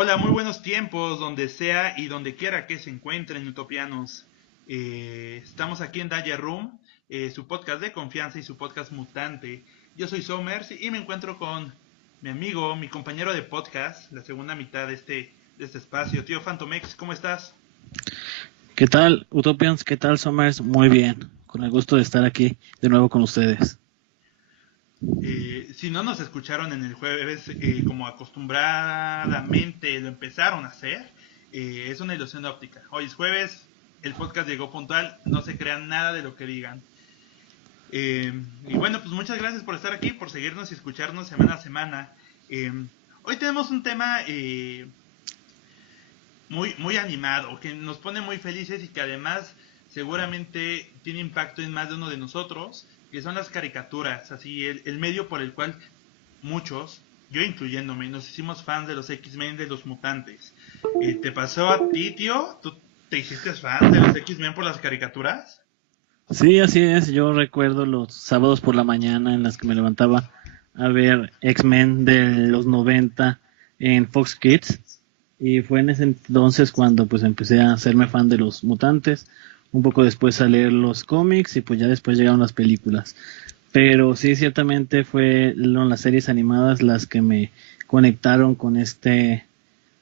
Hola, muy buenos tiempos, donde sea y donde quiera que se encuentren utopianos. Estamos aquí en Daya Room, su podcast de confianza y su podcast mutante. Yo soy Somers y me encuentro con mi amigo, mi compañero de podcast, la segunda mitad de este espacio. Tío Phantomex, ¿cómo estás? ¿Qué tal, Utopians? ¿Qué tal, Summers? Muy bien, con el gusto de estar aquí de nuevo con ustedes. Si no nos escucharon en el jueves, como acostumbradamente lo empezaron a hacer, es una ilusión de óptica. Hoy es jueves, el podcast llegó puntual, no se crean nada de lo que digan. Eh, y bueno, pues muchas gracias por estar aquí, por seguirnos y escucharnos semana a semana. Eh, Hoy tenemos un tema muy animado, que nos pone muy felices y que además seguramente tiene impacto en más de uno de nosotros, que son las caricaturas, así el medio por el cual muchos, yo incluyéndome, nos hicimos fans de los X-Men, de los mutantes. ¿Te pasó a ti, tío? ¿Tú te hiciste fan de los X-Men por las caricaturas? Sí, así es. Yo recuerdo los sábados por la mañana en las que me levantaba a ver X-Men de los 90 en Fox Kids. Y fue en ese entonces cuando pues empecé a hacerme fan de los mutantes. Un poco después a leer los cómics y pues ya después llegaron las películas. Pero sí, ciertamente fueron las series animadas las que me conectaron con este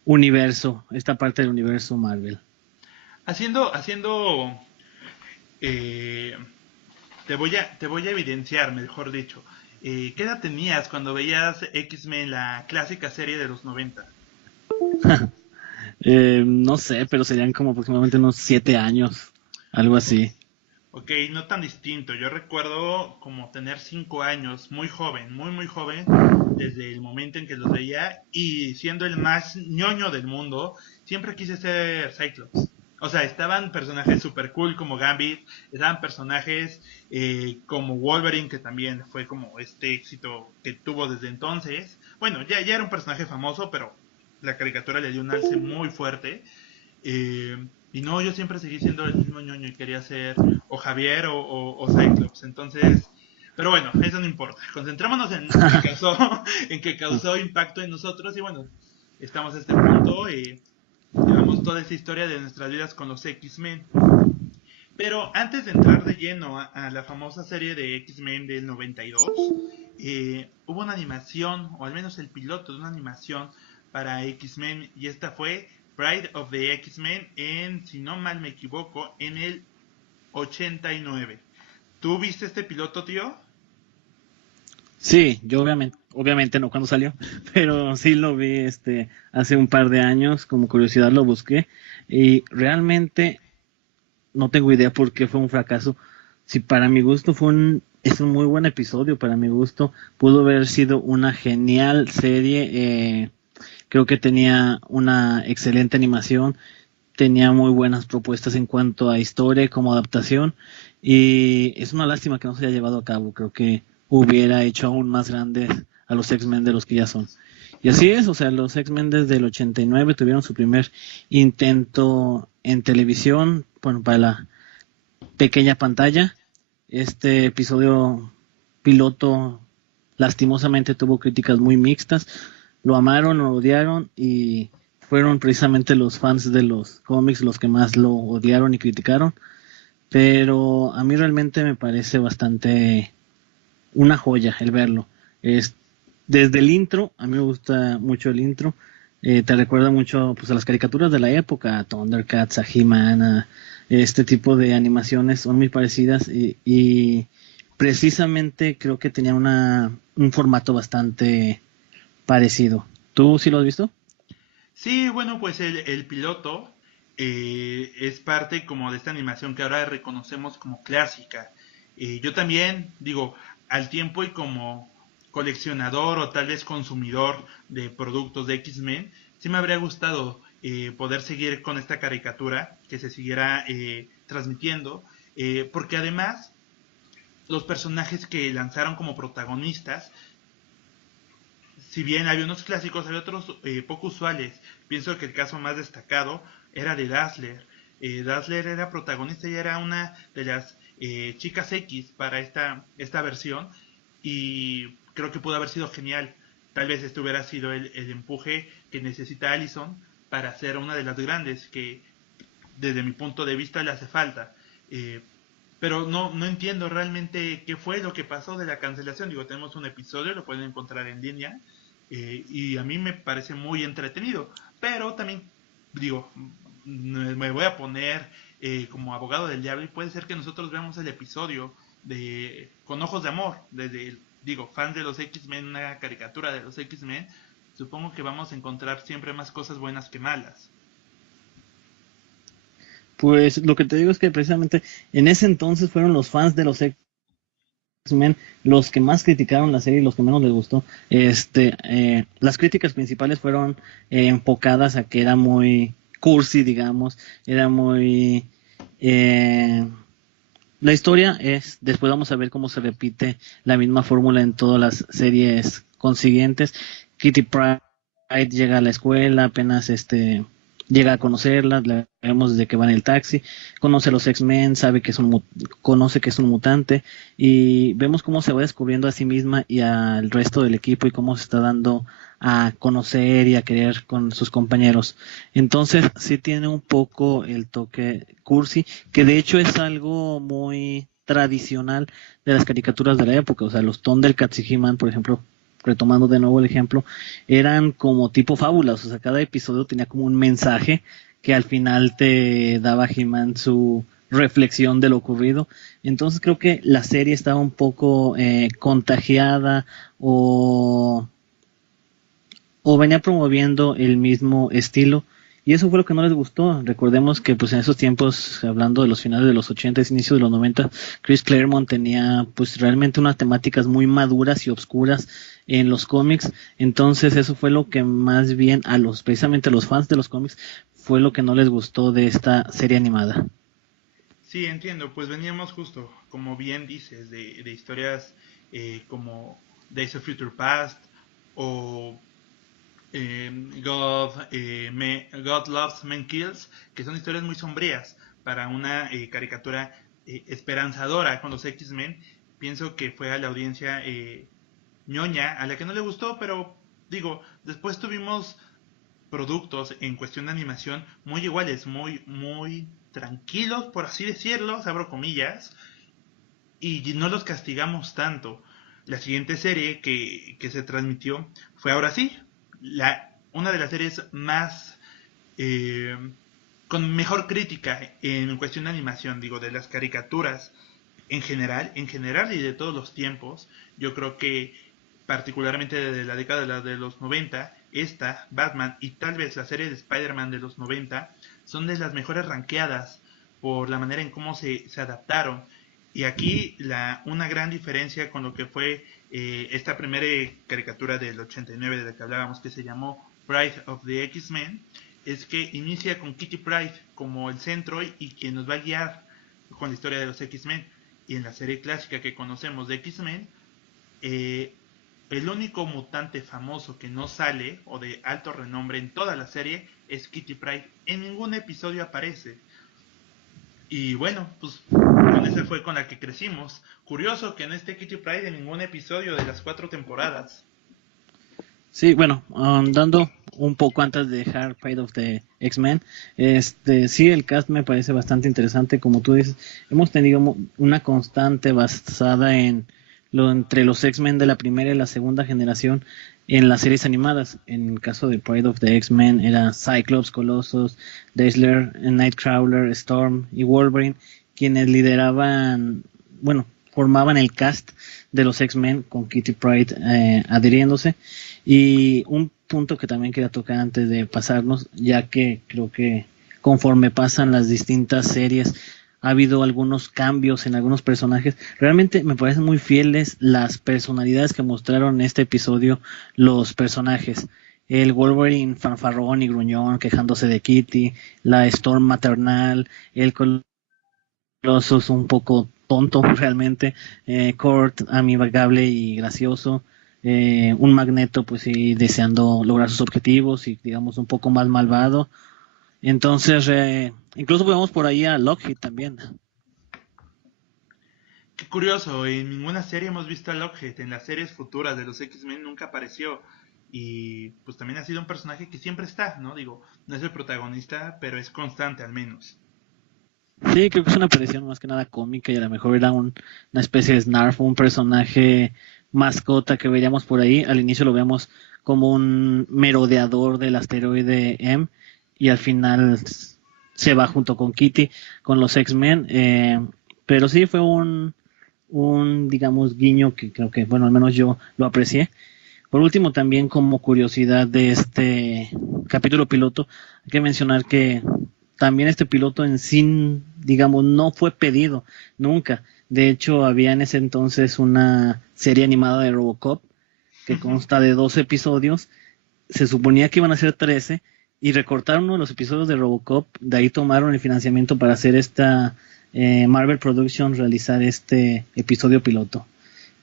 universo, esta parte del universo Marvel. Haciendo, eh, te voy a evidenciar, mejor dicho. ¿Qué edad tenías cuando veías X-Men, la clásica serie de los 90? No sé, pero serían como aproximadamente unos 7 años, algo así. Ok, no tan distinto. Yo recuerdo como tener 5 años, muy joven, muy joven, desde el momento en que los veía y siendo el más ñoño del mundo, siempre quise ser Cyclops. O sea, estaban personajes super cool como Gambit, estaban personajes como Wolverine, que también fue como este éxito que tuvo desde entonces. Bueno, ya era un personaje famoso, pero la caricatura le dio un alce muy fuerte. Y no, yo siempre seguí siendo el mismo ñoño y quería ser o Javier o Cyclops. Entonces, pero bueno, eso no importa. Concentrémonos en que causó, en que causó impacto en nosotros. Y bueno, estamos a este punto. Llevamos toda esta historia de nuestras vidas con los X-Men. Pero antes de entrar de lleno a la famosa serie de X-Men del 92, hubo una animación, o al menos el piloto de una animación para X-Men, y esta fue Pride of the X-Men en, si no mal me equivoco, en el 89. ¿Tú viste este piloto, tío? Sí, yo obviamente no cuando salió, pero sí lo vi hace un par de años, como curiosidad lo busqué y realmente no tengo idea por qué fue un fracaso. Si para mi gusto es un muy buen episodio, para mi gusto pudo haber sido una genial serie. Creo que tenía una excelente animación, tenía muy buenas propuestas en cuanto a historia como adaptación y es una lástima que no se haya llevado a cabo. Creo que hubiera hecho aún más grandes a los X-Men de los que ya son. Y así es, o sea, los X-Men desde el 89 tuvieron su primer intento en televisión, bueno, para la pequeña pantalla. Este episodio piloto lastimosamente tuvo críticas muy mixtas, lo amaron, lo odiaron y fueron precisamente los fans de los cómics los que más lo odiaron y criticaron, pero a mí realmente me parece bastante una joya el verlo. Es, desde el intro, a mí me gusta mucho el intro, te recuerda mucho pues, a las caricaturas de la época, a Thundercats, a He-Man, a este tipo de animaciones son muy parecidas y precisamente creo que tenía un formato bastante parecido. ¿Tú sí lo has visto? Sí, bueno, pues el piloto es parte como de esta animación que ahora reconocemos como clásica. Yo también, digo, al tiempo y coleccionador o tal vez consumidor de productos de X-Men, sí me habría gustado poder seguir con esta caricatura, que se siguiera transmitiendo, porque además los personajes que lanzaron como protagonistas, si bien había unos clásicos, había otros poco usuales. Pienso que el caso más destacado era de Dazzler. Dazzler era protagonista y era una de las chicas X para esta versión, y creo que pudo haber sido genial. Tal vez este hubiera sido el empuje que necesita Allison para ser una de las grandes que desde mi punto de vista le hace falta. Pero no entiendo realmente qué fue lo que pasó de la cancelación. Digo, tenemos un episodio, lo pueden encontrar en línea, y a mí me parece muy entretenido. Pero también, digo, me voy a poner como abogado del diablo, y puede ser que nosotros veamos el episodio con ojos de amor, desde, digo, fan de los X-Men, una caricatura de los X-Men. Supongo que vamos a encontrar siempre más cosas buenas que malas. Pues lo que te digo es que precisamente en ese entonces fueron los fans de los X-Men los que más criticaron la serie y los que menos les gustó. Las críticas principales fueron enfocadas a que era muy cursi, digamos, era muy... la historia es, después vamos a ver cómo se repite la misma fórmula en todas las series consiguientes. Kitty Pryde llega a la escuela, apenas llega a conocerla, la vemos desde que va en el taxi, conoce a los X-Men, conoce que es un mutante, y vemos cómo se va descubriendo a sí misma y al resto del equipo, y cómo se está dando a conocer y a querer con sus compañeros. Entonces sí tiene un poco el toque cursi, que de hecho es algo muy tradicional de las caricaturas de la época. O sea, los Thundercats y He-Man, por ejemplo, retomando de nuevo el ejemplo, eran como tipo fábulas. O sea, cada episodio tenía como un mensaje que al final te daba He-Man su reflexión de lo ocurrido. Entonces creo que la serie estaba un poco contagiada, o venía promoviendo el mismo estilo, y eso fue lo que no les gustó. Recordemos que pues en esos tiempos, hablando de los finales de los 80 y inicios de los 90, Chris Claremont tenía pues realmente unas temáticas muy maduras y obscuras en los cómics. Entonces eso fue lo que más bien precisamente a los fans de los cómics, fue lo que no les gustó de esta serie animada. Sí, entiendo, pues veníamos justo, como bien dices, de historias como Days of Future Past, o God Loves, Men Kills, que son historias muy sombrías para una caricatura esperanzadora con los X-Men. Pienso que fue a la audiencia ñoña a la que no le gustó, pero digo, después tuvimos productos en cuestión de animación muy iguales, muy tranquilos, por así decirlo, abro comillas, y no los castigamos tanto. La siguiente serie que se transmitió fue ahora sí, una de las series más eh, con mejor crítica en cuestión de animación, digo, de las caricaturas en general y de todos los tiempos. Yo creo que particularmente desde la década de los 90, esta, Batman, y tal vez la serie de Spider-Man de los 90 son de las mejores rankeadas por la manera en cómo se adaptaron. Y aquí una gran diferencia con lo que fue esta primera caricatura del 89 de la que hablábamos, que se llamó Pride of the X-Men, es que inicia con Kitty Pryde como el centro y quien nos va a guiar con la historia de los X-Men. Y en la serie clásica que conocemos de X-Men, el único mutante famoso que no sale, o de alto renombre en toda la serie, es Kitty Pryde. En ningún episodio aparece. Y bueno, pues con esa fue con la que crecimos. Curioso que no esté Kitty Pryde en ningún episodio de las 4 temporadas. Sí, bueno, dando un poco antes de dejar Pride of the X-Men, sí, el cast me parece bastante interesante. Como tú dices, hemos tenido una constante basada entre los X-Men de la primera y la segunda generación en las series animadas. En el caso de Pride of the X-Men era Cyclops, Colossus, Dazzler, Nightcrawler, Storm y Wolverine quienes lideraban, bueno, formaban el cast de los X-Men, con Kitty Pryde adhiriéndose. Y un punto que también quería tocar antes de pasarnos, ya que creo que conforme pasan las distintas series, ha habido algunos cambios en algunos personajes. Realmente me parecen muy fieles las personalidades que mostraron en este episodio los personajes. El Wolverine fanfarrón y gruñón quejándose de Kitty, la Storm maternal, el Colossus un poco tonto realmente, Kurt amigable y gracioso, un Magneto pues sí deseando lograr sus objetivos y digamos un poco más malvado. Entonces, incluso vemos por ahí a Lockheed también. Qué curioso, en ninguna serie hemos visto a Lockheed, en las series futuras de los X-Men nunca apareció. Y pues también ha sido un personaje que siempre está, ¿no? Digo, no es el protagonista, pero es constante al menos. Sí, creo que es una aparición más que nada cómica y a lo mejor era una especie de Snarf, un personaje mascota que veíamos por ahí. Al inicio lo vemos como un merodeador del asteroide M y al final se va junto con Kitty, con los X-Men. Pero sí fue un, digamos, guiño que creo que, bueno, al menos yo lo aprecié. Por último, también como curiosidad de este capítulo piloto, hay que mencionar que también este piloto en sí, digamos, no fue pedido nunca. De hecho, había en ese entonces una serie animada de Robocop que consta de 12 episodios. Se suponía que iban a ser 13 y recortaron uno de los episodios de Robocop. De ahí tomaron el financiamiento para hacer esta Marvel Productions, realizar este episodio piloto.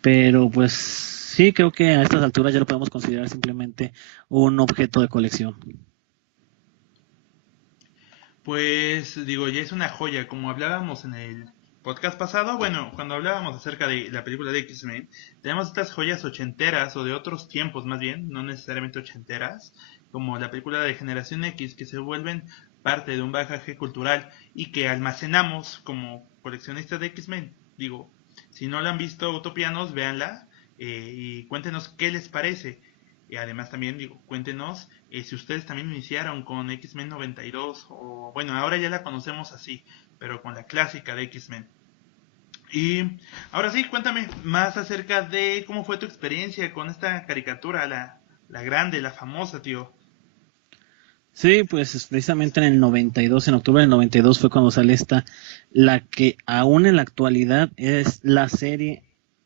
Pero pues sí, creo que a estas alturas ya lo podemos considerar simplemente un objeto de colección. Pues digo, ya es una joya, como hablábamos en el podcast pasado, bueno, cuando hablábamos acerca de la película de X-Men, tenemos estas joyas ochenteras o de otros tiempos más bien, no necesariamente ochenteras, como la película de Generación X, que se vuelven parte de un bagaje cultural y que almacenamos como coleccionistas de X-Men. Digo, si no la han visto, Utopianos, véanla y cuéntenos qué les parece. Y además también digo, cuéntenos si ustedes también iniciaron con X-Men 92 o bueno, ahora ya la conocemos así, pero con la clásica de X-Men. Y ahora sí, cuéntame más acerca de cómo fue tu experiencia con esta caricatura, la grande, la famosa, tío. Sí, pues precisamente en el 92, en octubre del 92 fue cuando sale esta, la que aún en la actualidad es la serie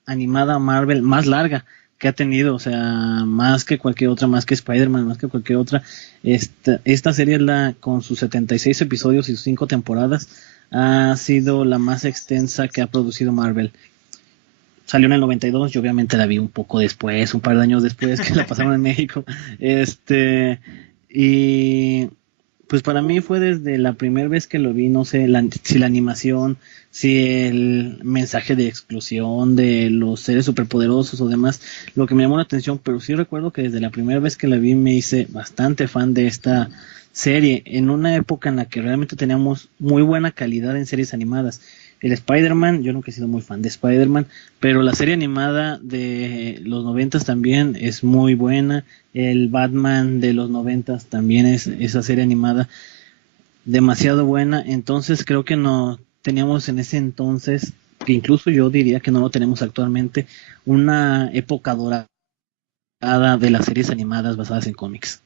animada Marvel más larga que ha tenido, o sea, más que cualquier otra, más que Spider-Man, más que cualquier otra. Esta serie es la, con sus 76 episodios y sus 5 temporadas, ha sido la más extensa que ha producido Marvel. Salió en el 92, yo obviamente la vi un poco después, un par de años después que la pasaron en México. Y pues para mí fue desde la primera vez que lo vi, no sé si la animación, si el mensaje de exclusión de los seres superpoderosos o demás, lo que me llamó la atención, pero sí recuerdo que desde la primera vez que la vi me hice bastante fan de esta serie, en una época en la que realmente teníamos muy buena calidad en series animadas. El Spider-Man, yo nunca he sido muy fan de Spider-Man, pero la serie animada de los 90 también es muy buena. El Batman de los 90 también es esa serie animada demasiado buena. Entonces creo que no teníamos en ese entonces, que incluso yo diría que no lo tenemos actualmente, una época dorada de las series animadas basadas en cómics.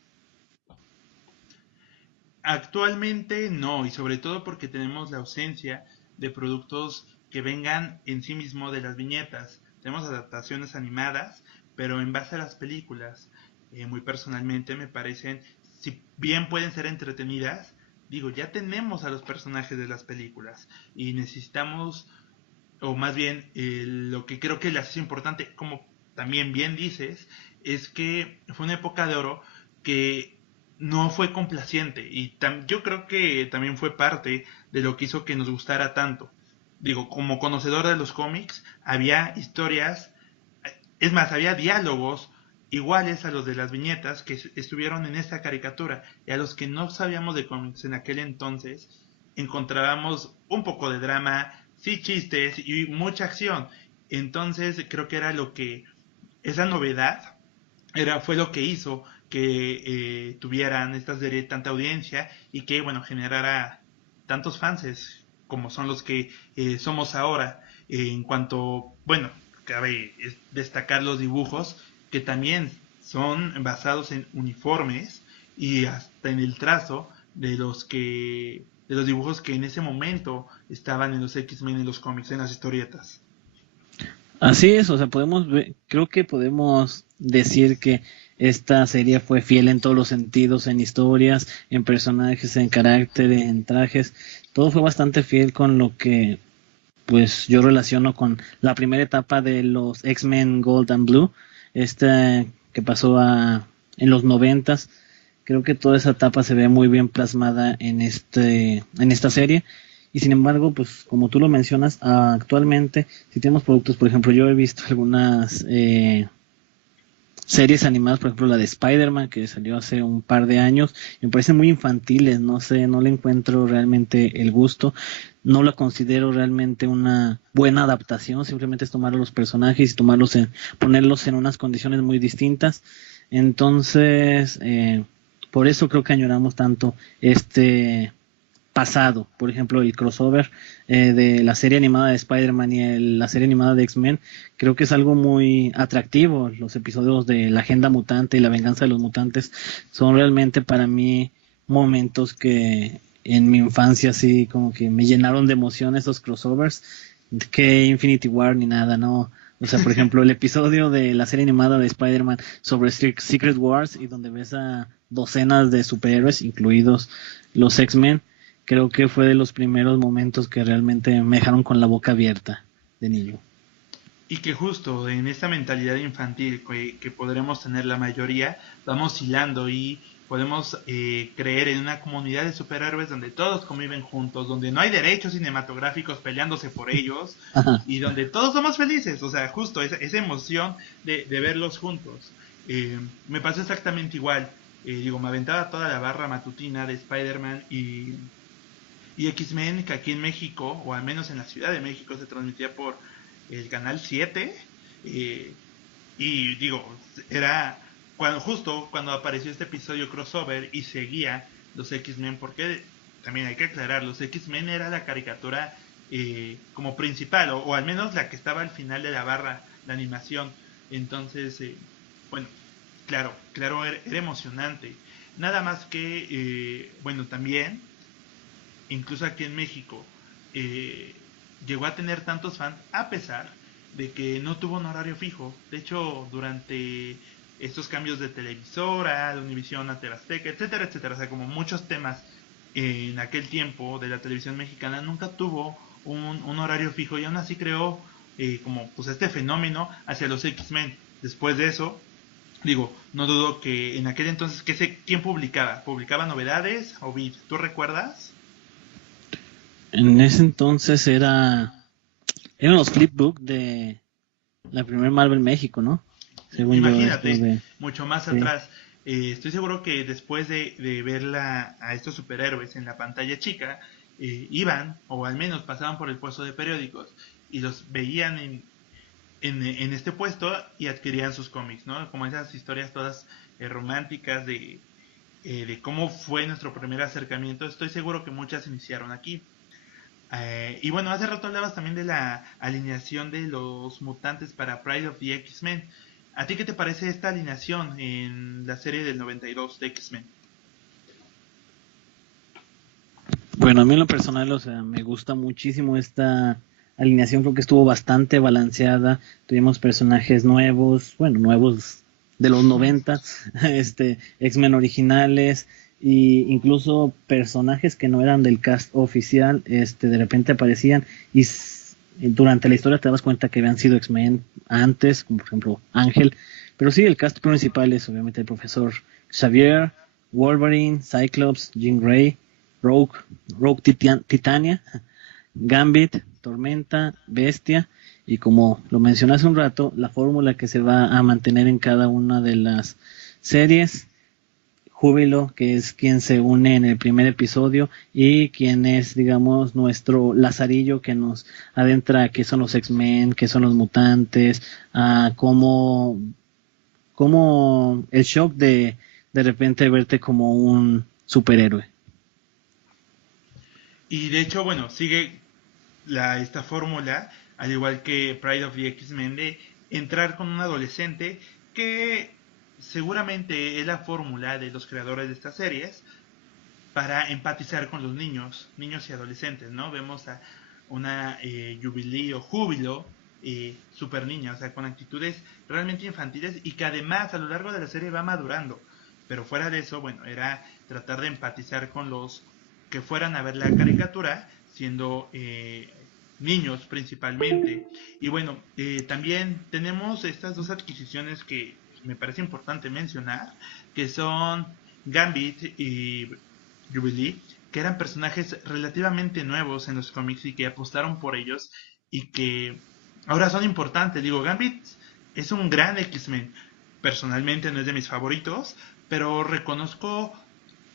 Actualmente no, y sobre todo porque tenemos la ausencia de productos que vengan en sí mismo de las viñetas. Tenemos adaptaciones animadas, pero en base a las películas. Muy personalmente me parecen, si bien pueden ser entretenidas, digo, ya tenemos a los personajes de las películas y necesitamos, o más bien lo que creo que les es importante, como también bien dices, es que fue una época de oro que no fue complaciente y yo creo que también fue parte de lo que hizo que nos gustara tanto. Digo, como conocedor de los cómics, había historias, es más, había diálogos iguales a los de las viñetas que estuvieron en esta caricatura y a los que no sabíamos de cómics en aquel entonces encontrábamos un poco de drama, sí chistes y mucha acción. Entonces creo que era lo que esa novedad fue lo que hizo que tuvieran estas series tanta audiencia y que bueno generara tantos fans como son los que somos ahora. En cuanto, bueno, cabe destacar los dibujos que también son basados en uniformes y hasta en el trazo de los dibujos que en ese momento estaban en los X-Men, en los cómics, en las historietas. Así es, o sea, creo que podemos decir que esta serie fue fiel en todos los sentidos, en historias, en personajes, en carácter, en trajes. Todo fue bastante fiel con lo que pues yo relaciono con la primera etapa de los X-Men Gold and Blue, esta que pasó en los noventas. Creo que toda esa etapa se ve muy bien plasmada en esta serie. Y sin embargo, pues como tú lo mencionas, actualmente si tenemos productos, por ejemplo, yo he visto algunas series animadas, por ejemplo la de Spider-Man que salió hace un par de años, me parecen muy infantiles, no sé, no le encuentro realmente el gusto, no la considero realmente una buena adaptación, simplemente es tomar a los personajes y ponerlos en unas condiciones muy distintas. Entonces, por eso creo que añoramos tanto este pasado, por ejemplo el crossover de la serie animada de Spider-Man y la serie animada de X-Men, creo que es algo muy atractivo. Los episodios de la Agenda Mutante y la Venganza de los Mutantes son realmente para mí momentos que en mi infancia sí como que me llenaron de emoción esos crossovers, que Infinity War ni nada, ¿no? O sea, por ejemplo, el episodio de la serie animada de Spider-Man sobre Secret Wars y donde ves a docenas de superhéroes, incluidos los X-Men, creo que fue de los primeros momentos que realmente me dejaron con la boca abierta de niño. Y que justo en esta mentalidad infantil que podremos tener la mayoría, vamos hilando y podemos creer en una comunidad de superhéroes donde todos conviven juntos, donde no hay derechos cinematográficos peleándose por ellos Ajá. y donde todos somos felices, o sea, justo esa emoción de verlos juntos. Me pasó exactamente igual, digo, me aventaba toda la barra matutina de Spider-Man y X-Men, que aquí en México, o al menos en la Ciudad de México, se transmitía por el canal 7. eh, y digo, era justo cuando apareció este episodio crossover y seguía los X-Men, porque también hay que aclarar, los X-Men era la caricatura como principal, o al menos la que estaba al final de la barra, la animación. Entonces, bueno, claro, era emocionante. Nada más que, bueno, también incluso aquí en México, eh, llegó a tener tantos fans a pesar de que no tuvo un horario fijo. De hecho, durante estos cambios de televisora, de Univisión a TV Azteca, etcétera, etcétera, o sea, como muchos temas en aquel tiempo de la televisión mexicana, nunca tuvo un horario fijo y aún así creó como pues este fenómeno hacia los X-Men. Después de eso, digo, no dudo que en aquel entonces, ¿quién publicaba? ¿Publicaba novedades o beat? ¿Tú recuerdas? En ese entonces eran los flipbook de la primera Marvel México, ¿no? Según yo, esto Imagínate, de... mucho más Sí. atrás. Estoy seguro que después de ver a estos superhéroes en la pantalla chica, iban, o al menos pasaban por el puesto de periódicos, y los veían en este puesto y adquirían sus cómics, ¿no? Como esas historias todas románticas de cómo fue nuestro primer acercamiento. Estoy seguro que muchas iniciaron aquí. Y bueno, hace rato hablabas también de la alineación de los mutantes para Pride of the X-Men. ¿A ti qué te parece esta alineación en la serie del 92 de X-Men? Bueno, a mí en lo personal, o sea, me gusta muchísimo esta alineación, creo que estuvo bastante balanceada, tuvimos personajes nuevos, bueno, nuevos de los 90, X-Men originales, e incluso personajes que no eran del cast oficial, de repente aparecían y durante la historia te das cuenta que habían sido X-Men antes, como por ejemplo Ángel, pero sí, el cast principal es obviamente el profesor Xavier, Wolverine, Cyclops, Jean Grey, Rogue, Titania, Gambit, Tormenta, Bestia, y como lo mencioné hace un rato, la fórmula que se va a mantener en cada una de las series, Júbilo, que es quien se une en el primer episodio y quien es, digamos, nuestro lazarillo que nos adentra qué son los X-Men, qué son los mutantes, cómo el shock de repente verte como un superhéroe. Y de hecho, bueno, sigue esta fórmula, al igual que Pride of the X-Men, de entrar con un adolescente que seguramente es la fórmula de los creadores de estas series, para empatizar con los niños y adolescentes, ¿no? Vemos a una Jubilee o Júbilo super niña, o sea, con actitudes realmente infantiles y que además a lo largo de la serie va madurando. Pero fuera de eso, bueno, era tratar de empatizar con los que fueran a ver la caricatura, siendo niños principalmente. Y bueno, también tenemos estas dos adquisiciones que me parece importante mencionar, que son Gambit y Jubilee, que eran personajes relativamente nuevos en los cómics y que apostaron por ellos y que ahora son importantes. Digo, Gambit es un gran X-Men. Personalmente no es de mis favoritos, pero reconozco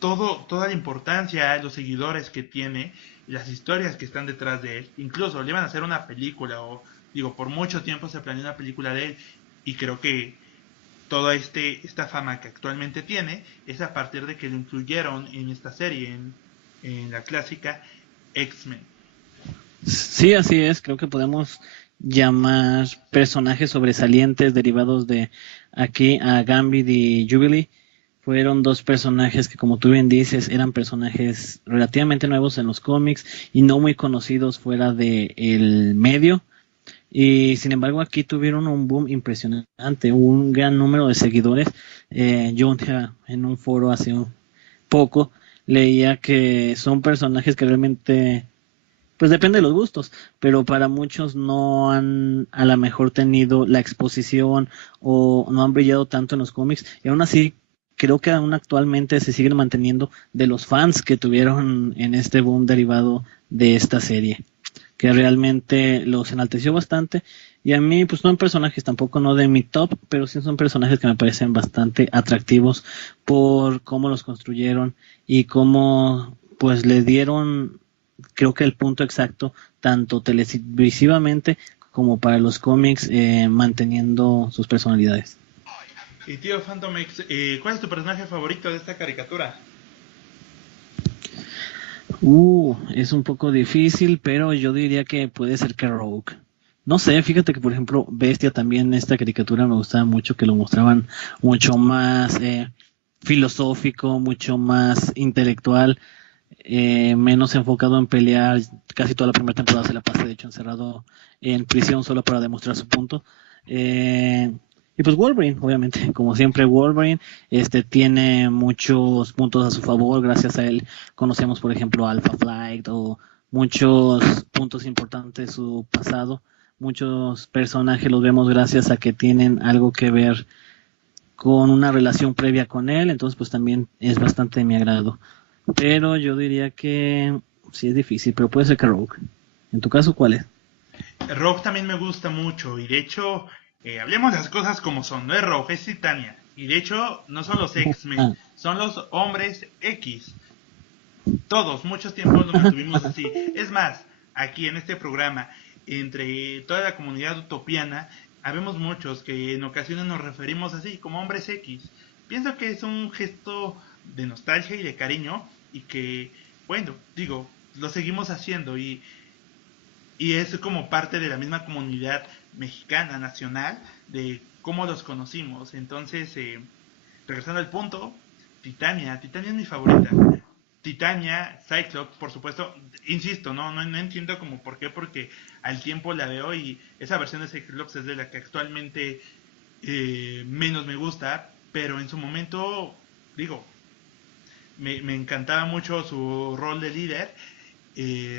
toda la importancia, los seguidores que tiene, las historias que están detrás de él. Incluso le iban a hacer una película, o digo, por mucho tiempo se planeó una película de él, y creo que toda esta fama que actualmente tiene es a partir de que lo incluyeron en esta serie, en la clásica X-Men. Sí, así es. Creo que podemos llamar personajes sobresalientes derivados de aquí a Gambit y Jubilee. Fueron dos personajes que, como tú bien dices, eran personajes relativamente nuevos en los cómics y no muy conocidos fuera del medio. Y sin embargo aquí tuvieron un boom impresionante, un gran número de seguidores. Yo en un foro hace un poco leía que son personajes que realmente, pues depende de los gustos, pero para muchos no han a lo mejor tenido la exposición o no han brillado tanto en los cómics, y aún así creo que aún actualmente se siguen manteniendo de los fans que tuvieron en este boom derivado de esta serie, que realmente los enalteció bastante. Y a mí, pues son personajes tampoco no de mi top, pero sí son personajes que me parecen bastante atractivos por cómo los construyeron y cómo pues le dieron, creo que el punto exacto, tanto televisivamente como para los cómics, manteniendo sus personalidades. Y tío Phantom X, ¿cuál es tu personaje favorito de esta caricatura? Es un poco difícil, pero yo diría que puede ser que Rogue. No sé, fíjate que por ejemplo Bestia también, esta caricatura me gustaba mucho, que lo mostraban mucho más filosófico, mucho más intelectual, menos enfocado en pelear. Casi toda la primera temporada se la pasa de hecho encerrado en prisión solo para demostrar su punto. Eh, y pues Wolverine, obviamente, como siempre Wolverine, tiene muchos puntos a su favor. Gracias a él conocemos, por ejemplo, Alpha Flight o muchos puntos importantes de su pasado. Muchos personajes los vemos gracias a que tienen algo que ver con una relación previa con él, entonces pues también es bastante de mi agrado. Pero yo diría que sí es difícil, pero puede ser que Rogue. En tu caso, ¿cuál es? Rogue también me gusta mucho y de hecho, hablemos de las cosas como son, no es Rogue, es Titania. Y de hecho, no son los X-Men, Ah, son los hombres X. Todos, muchos tiempos lo mantuvimos así. Es más, aquí en este programa, entre toda la comunidad utopiana, habemos muchos que en ocasiones nos referimos así, como hombres X. Pienso que es un gesto de nostalgia y de cariño y que, bueno, digo, lo seguimos haciendo y es como parte de la misma comunidad mexicana, nacional, de cómo los conocimos. Entonces, regresando al punto, Titania es mi favorita. Titania, Cyclops, por supuesto, insisto, no entiendo como por qué, porque al tiempo la veo y esa versión de Cyclops es de la que actualmente menos me gusta, pero en su momento, digo, me encantaba mucho su rol de líder,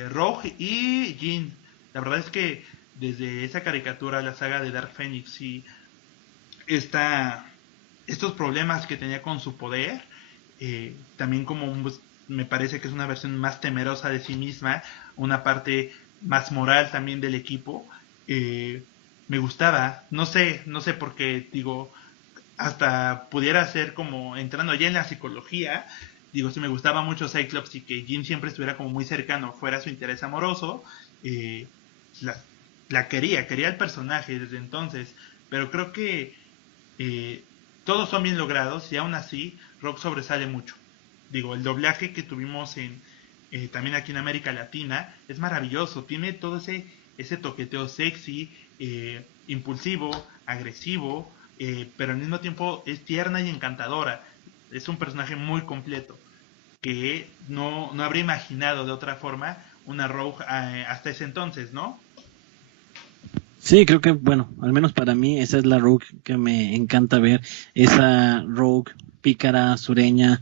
Rogue y Jean. La verdad es que desde esa caricatura, la saga de Dark Phoenix y esta, estos problemas que tenía con su poder, también como pues, me parece que es una versión más temerosa de sí misma, una parte más moral también del equipo, me gustaba, no sé por qué, digo, hasta pudiera ser como entrando ya en la psicología, digo, si me gustaba mucho Cyclops y que Jim siempre estuviera como muy cercano, fuera su interés amoroso, eh, la, la quería el personaje desde entonces, pero creo que eh, todos son bien logrados y aún así Rock sobresale mucho. Digo, el doblaje que tuvimos también aquí en América Latina es maravilloso. Tiene todo ese toqueteo sexy, impulsivo, agresivo, pero al mismo tiempo es tierna y encantadora. Es un personaje muy completo que no habría imaginado de otra forma una Rogue hasta ese entonces, ¿no? Sí, creo que, bueno, al menos para mí, esa es la Rogue que me encanta ver. Esa Rogue pícara, sureña,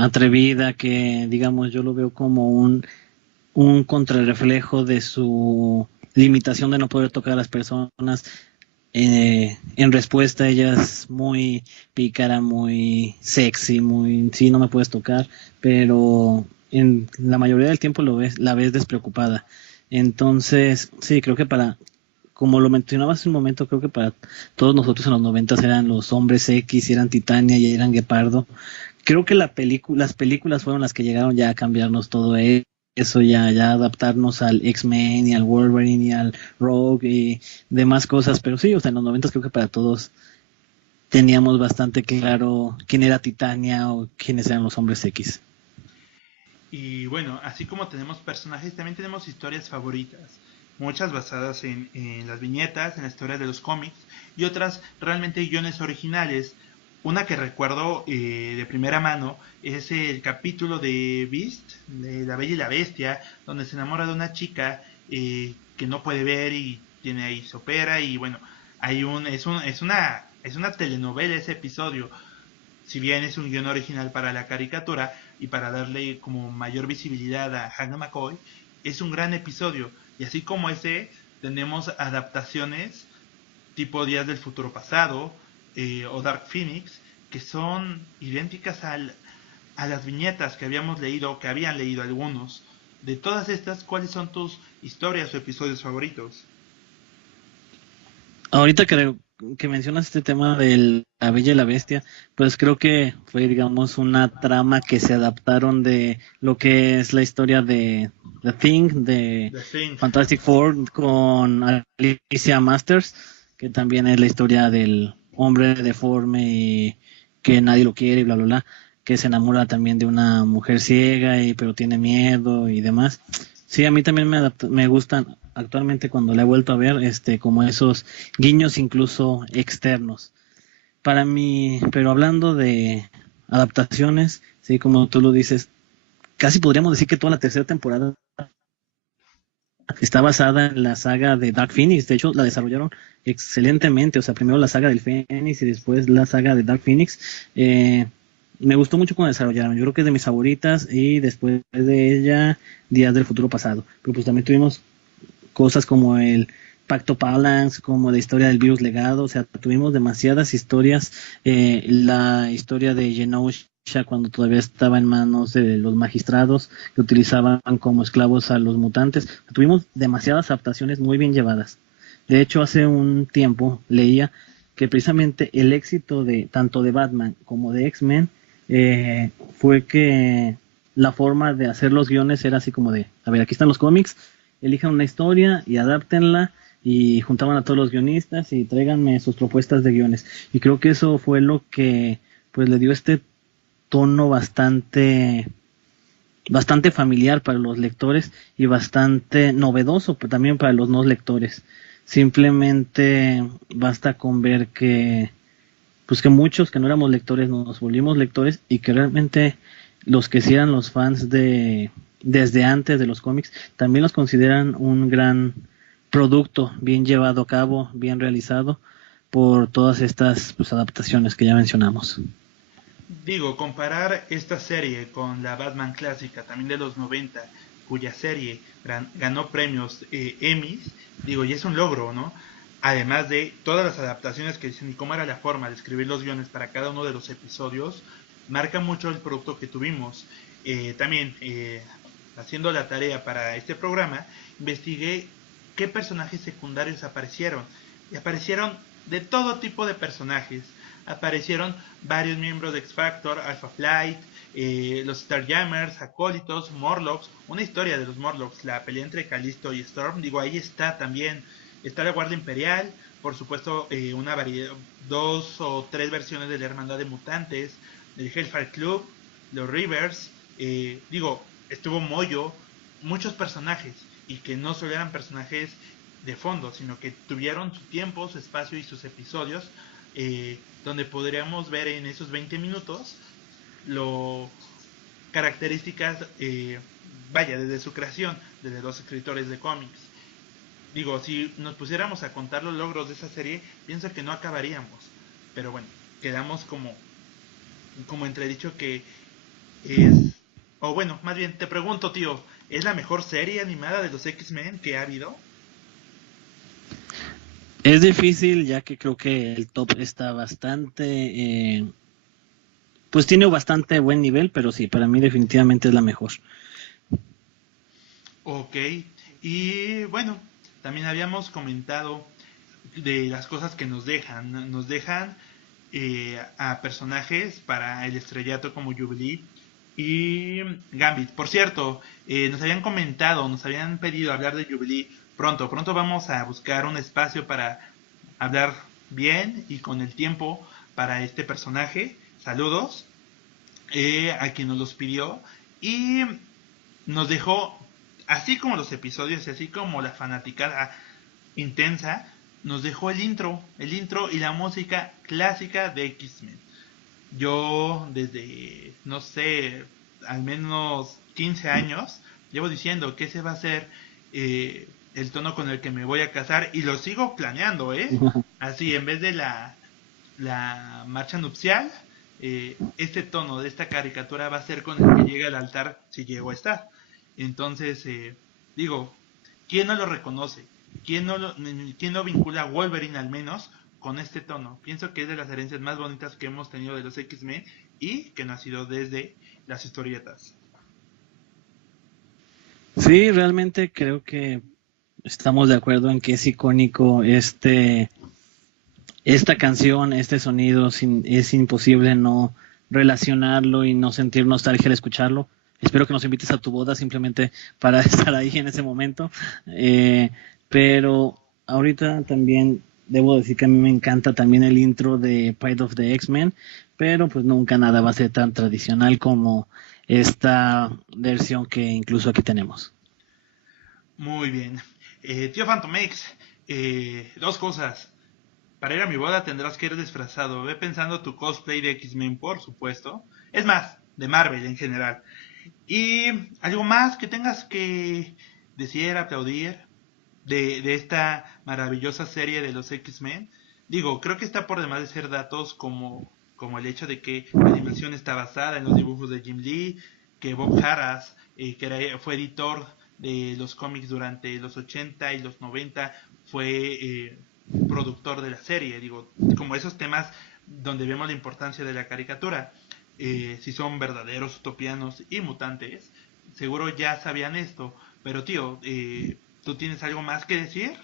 atrevida, que digamos yo lo veo como un contrarreflejo de su limitación de no poder tocar a las personas. En respuesta, ella es muy pícara, muy sexy, muy, sí, no me puedes tocar, pero en la mayoría del tiempo la ves despreocupada. Entonces, sí, creo que como lo mencionaba hace un momento, creo que para todos nosotros en los 90 eran los hombres X, y eran Titania y eran Guepardo. Creo que las películas fueron las que llegaron ya a cambiarnos todo eso, ya adaptarnos al X-Men y al Wolverine y al Rogue y demás cosas. Pero sí, o sea, en los 90 creo que para todos teníamos bastante claro quién era Titania o quiénes eran los hombres X. Y bueno, así como tenemos personajes, también tenemos historias favoritas. Muchas basadas en las viñetas, en la historia de los cómics, y otras realmente guiones originales. Una que recuerdo de primera mano es el capítulo de Beast, de La Bella y la Bestia, donde se enamora de una chica que no puede ver y tiene ahí se opera y bueno, es una telenovela ese episodio, si bien es un guión original para la caricatura y para darle como mayor visibilidad a Hannah McCoy, es un gran episodio. Y así como ese, tenemos adaptaciones tipo Días del Futuro Pasado o Dark Phoenix, que son idénticas a las viñetas que habíamos leído, que habían leído algunos. De todas estas, ¿cuáles son tus historias o episodios favoritos? Ahorita que mencionas este tema de La Bella y la Bestia, pues creo que fue, digamos, una trama que se adaptaron de lo que es la historia de The Thing, de The Thing. Fantastic Four con Alicia Masters, que también es la historia del hombre deforme y que nadie lo quiere y bla, bla, bla, que se enamora también de una mujer ciega y pero tiene miedo y demás. Sí, a mí también me gustan actualmente cuando la he vuelto a ver, como esos guiños incluso externos. Para mí, pero hablando de adaptaciones, sí, como tú lo dices, casi podríamos decir que toda la tercera temporada está basada en la saga de Dark Phoenix. De hecho, la desarrollaron excelentemente. O sea, primero la saga del Phoenix y después la saga de Dark Phoenix. Me gustó mucho cómo desarrollaron. Yo creo que es de mis favoritas y después de ella, Días del Futuro Pasado. Pero pues también tuvimos cosas como el Pacto Palance, como la historia del virus legado, o sea, tuvimos demasiadas historias, la historia de Genosha cuando todavía estaba en manos de los magistrados que utilizaban como esclavos a los mutantes, tuvimos demasiadas adaptaciones muy bien llevadas. De hecho, hace un tiempo leía que precisamente el éxito de tanto de Batman como de X-Men fue que la forma de hacer los guiones era así como de, a ver, aquí están los cómics, elijan una historia y adáptenla y juntaban a todos los guionistas y tráiganme sus propuestas de guiones. Y creo que eso fue lo que pues le dio este tono bastante familiar para los lectores y bastante novedoso también para los no lectores. Simplemente basta con ver que pues que muchos que no éramos lectores nos volvimos lectores y que realmente los que sí eran los fans de desde antes de los cómics también los consideran un gran producto bien llevado a cabo, bien realizado por todas estas pues, adaptaciones que ya mencionamos. Digo, comparar esta serie con la Batman clásica, también de los 90, cuya serie ganó premios Emmys, digo, y es un logro, ¿no? Además de todas las adaptaciones que dicen y cómo era la forma de escribir los guiones para cada uno de los episodios, marca mucho el producto que tuvimos. También, haciendo la tarea para este programa, investigué qué personajes secundarios aparecieron. Y aparecieron de todo tipo de personajes. Aparecieron varios miembros de X Factor, Alpha Flight, los Starjammers, Acólitos, Morlocks, una historia de los Morlocks, la pelea entre Callisto y Storm, digo, ahí está también, está la Guardia Imperial, por supuesto, una variedad, dos o tres versiones de la Hermandad de Mutantes, del Hellfire Club, los Rivers, digo, estuvo Moyo, muchos personajes, y que no solo eran personajes de fondo, sino que tuvieron su tiempo, su espacio y sus episodios, donde podríamos ver en esos 20 minutos lo, características, vaya, desde su creación, desde los escritores de cómics. Digo, si nos pusiéramos a contar los logros de esa serie, pienso que no acabaríamos. Pero bueno, quedamos como entredicho que es... O bueno, más bien, te pregunto, tío, ¿es la mejor serie animada de los X-Men que ha habido? Es difícil, ya que creo que el top está bastante... pues tiene bastante buen nivel, pero sí, para mí definitivamente es la mejor. Ok, y bueno, también habíamos comentado de las cosas que nos dejan. Nos dejan a personajes para el estrellato como Jubilee y Gambit. Por cierto, nos habían comentado, nos habían pedido hablar de Jubilee pronto. Pronto vamos a buscar un espacio para hablar bien y con el tiempo para este personaje. Saludos a quien nos los pidió y nos dejó, así como los episodios y así como la fanaticada intensa, nos dejó el intro y la música clásica de X-Men. Yo desde, no sé, al menos 15 años, llevo diciendo que ese va a ser el tono con el que me voy a casar y lo sigo planeando, así, en vez de la marcha nupcial, este tono de esta caricatura va a ser con el que llegue al altar si llego a estar. Entonces, digo, ¿quién no lo reconoce? ¿Quién no vincula a Wolverine al menos con este tono? Pienso que es de las herencias más bonitas que hemos tenido de los X-Men y que nacido desde las historietas. Sí, realmente creo que estamos de acuerdo en que es icónico esta canción, este sonido, es imposible no relacionarlo y no sentir nostalgia al escucharlo. Espero que nos invites a tu boda simplemente para estar ahí en ese momento. Pero ahorita también debo decir que a mí me encanta también el intro de Pride of the X-Men, pero pues nunca nada va a ser tan tradicional como esta versión que incluso aquí tenemos. Muy bien. Tío Phantomex, dos cosas. Para ir a mi boda tendrás que ir disfrazado. Ve pensando tu cosplay de X-Men, por supuesto. Es más, de Marvel en general. Y algo más que tengas que decir, aplaudir de esta maravillosa serie de los X-Men. Digo, creo que está por demás de ser datos como el hecho de que la animación está basada en los dibujos de Jim Lee, que Bob Harras, fue editor de los cómics durante los 80 y los 90, fue productor de la serie. Digo, como esos temas donde vemos la importancia de la caricatura. Si son verdaderos utopianos y mutantes, seguro ya sabían esto. Pero tío, ¿tú tienes algo más que decir?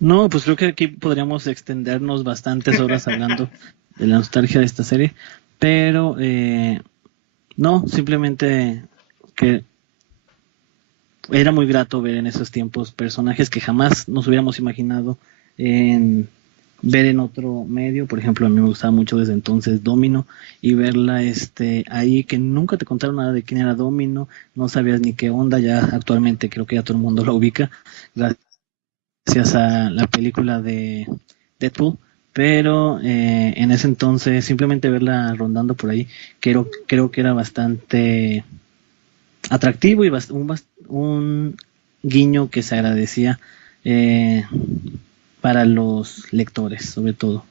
No, pues creo que aquí podríamos extendernos bastantes horas hablando de la nostalgia de esta serie, pero no, simplemente que era muy grato ver en esos tiempos personajes que jamás nos hubiéramos imaginado ver en otro medio. Por ejemplo, a mí me gustaba mucho desde entonces Domino, y verla ahí, que nunca te contaron nada de quién era Domino, no sabías ni qué onda. Ya actualmente creo que ya todo el mundo lo ubica gracias a la película de Deadpool, pero en ese entonces simplemente verla rondando por ahí creo que era bastante atractivo y un guiño que se agradecía para los lectores, sobre todo.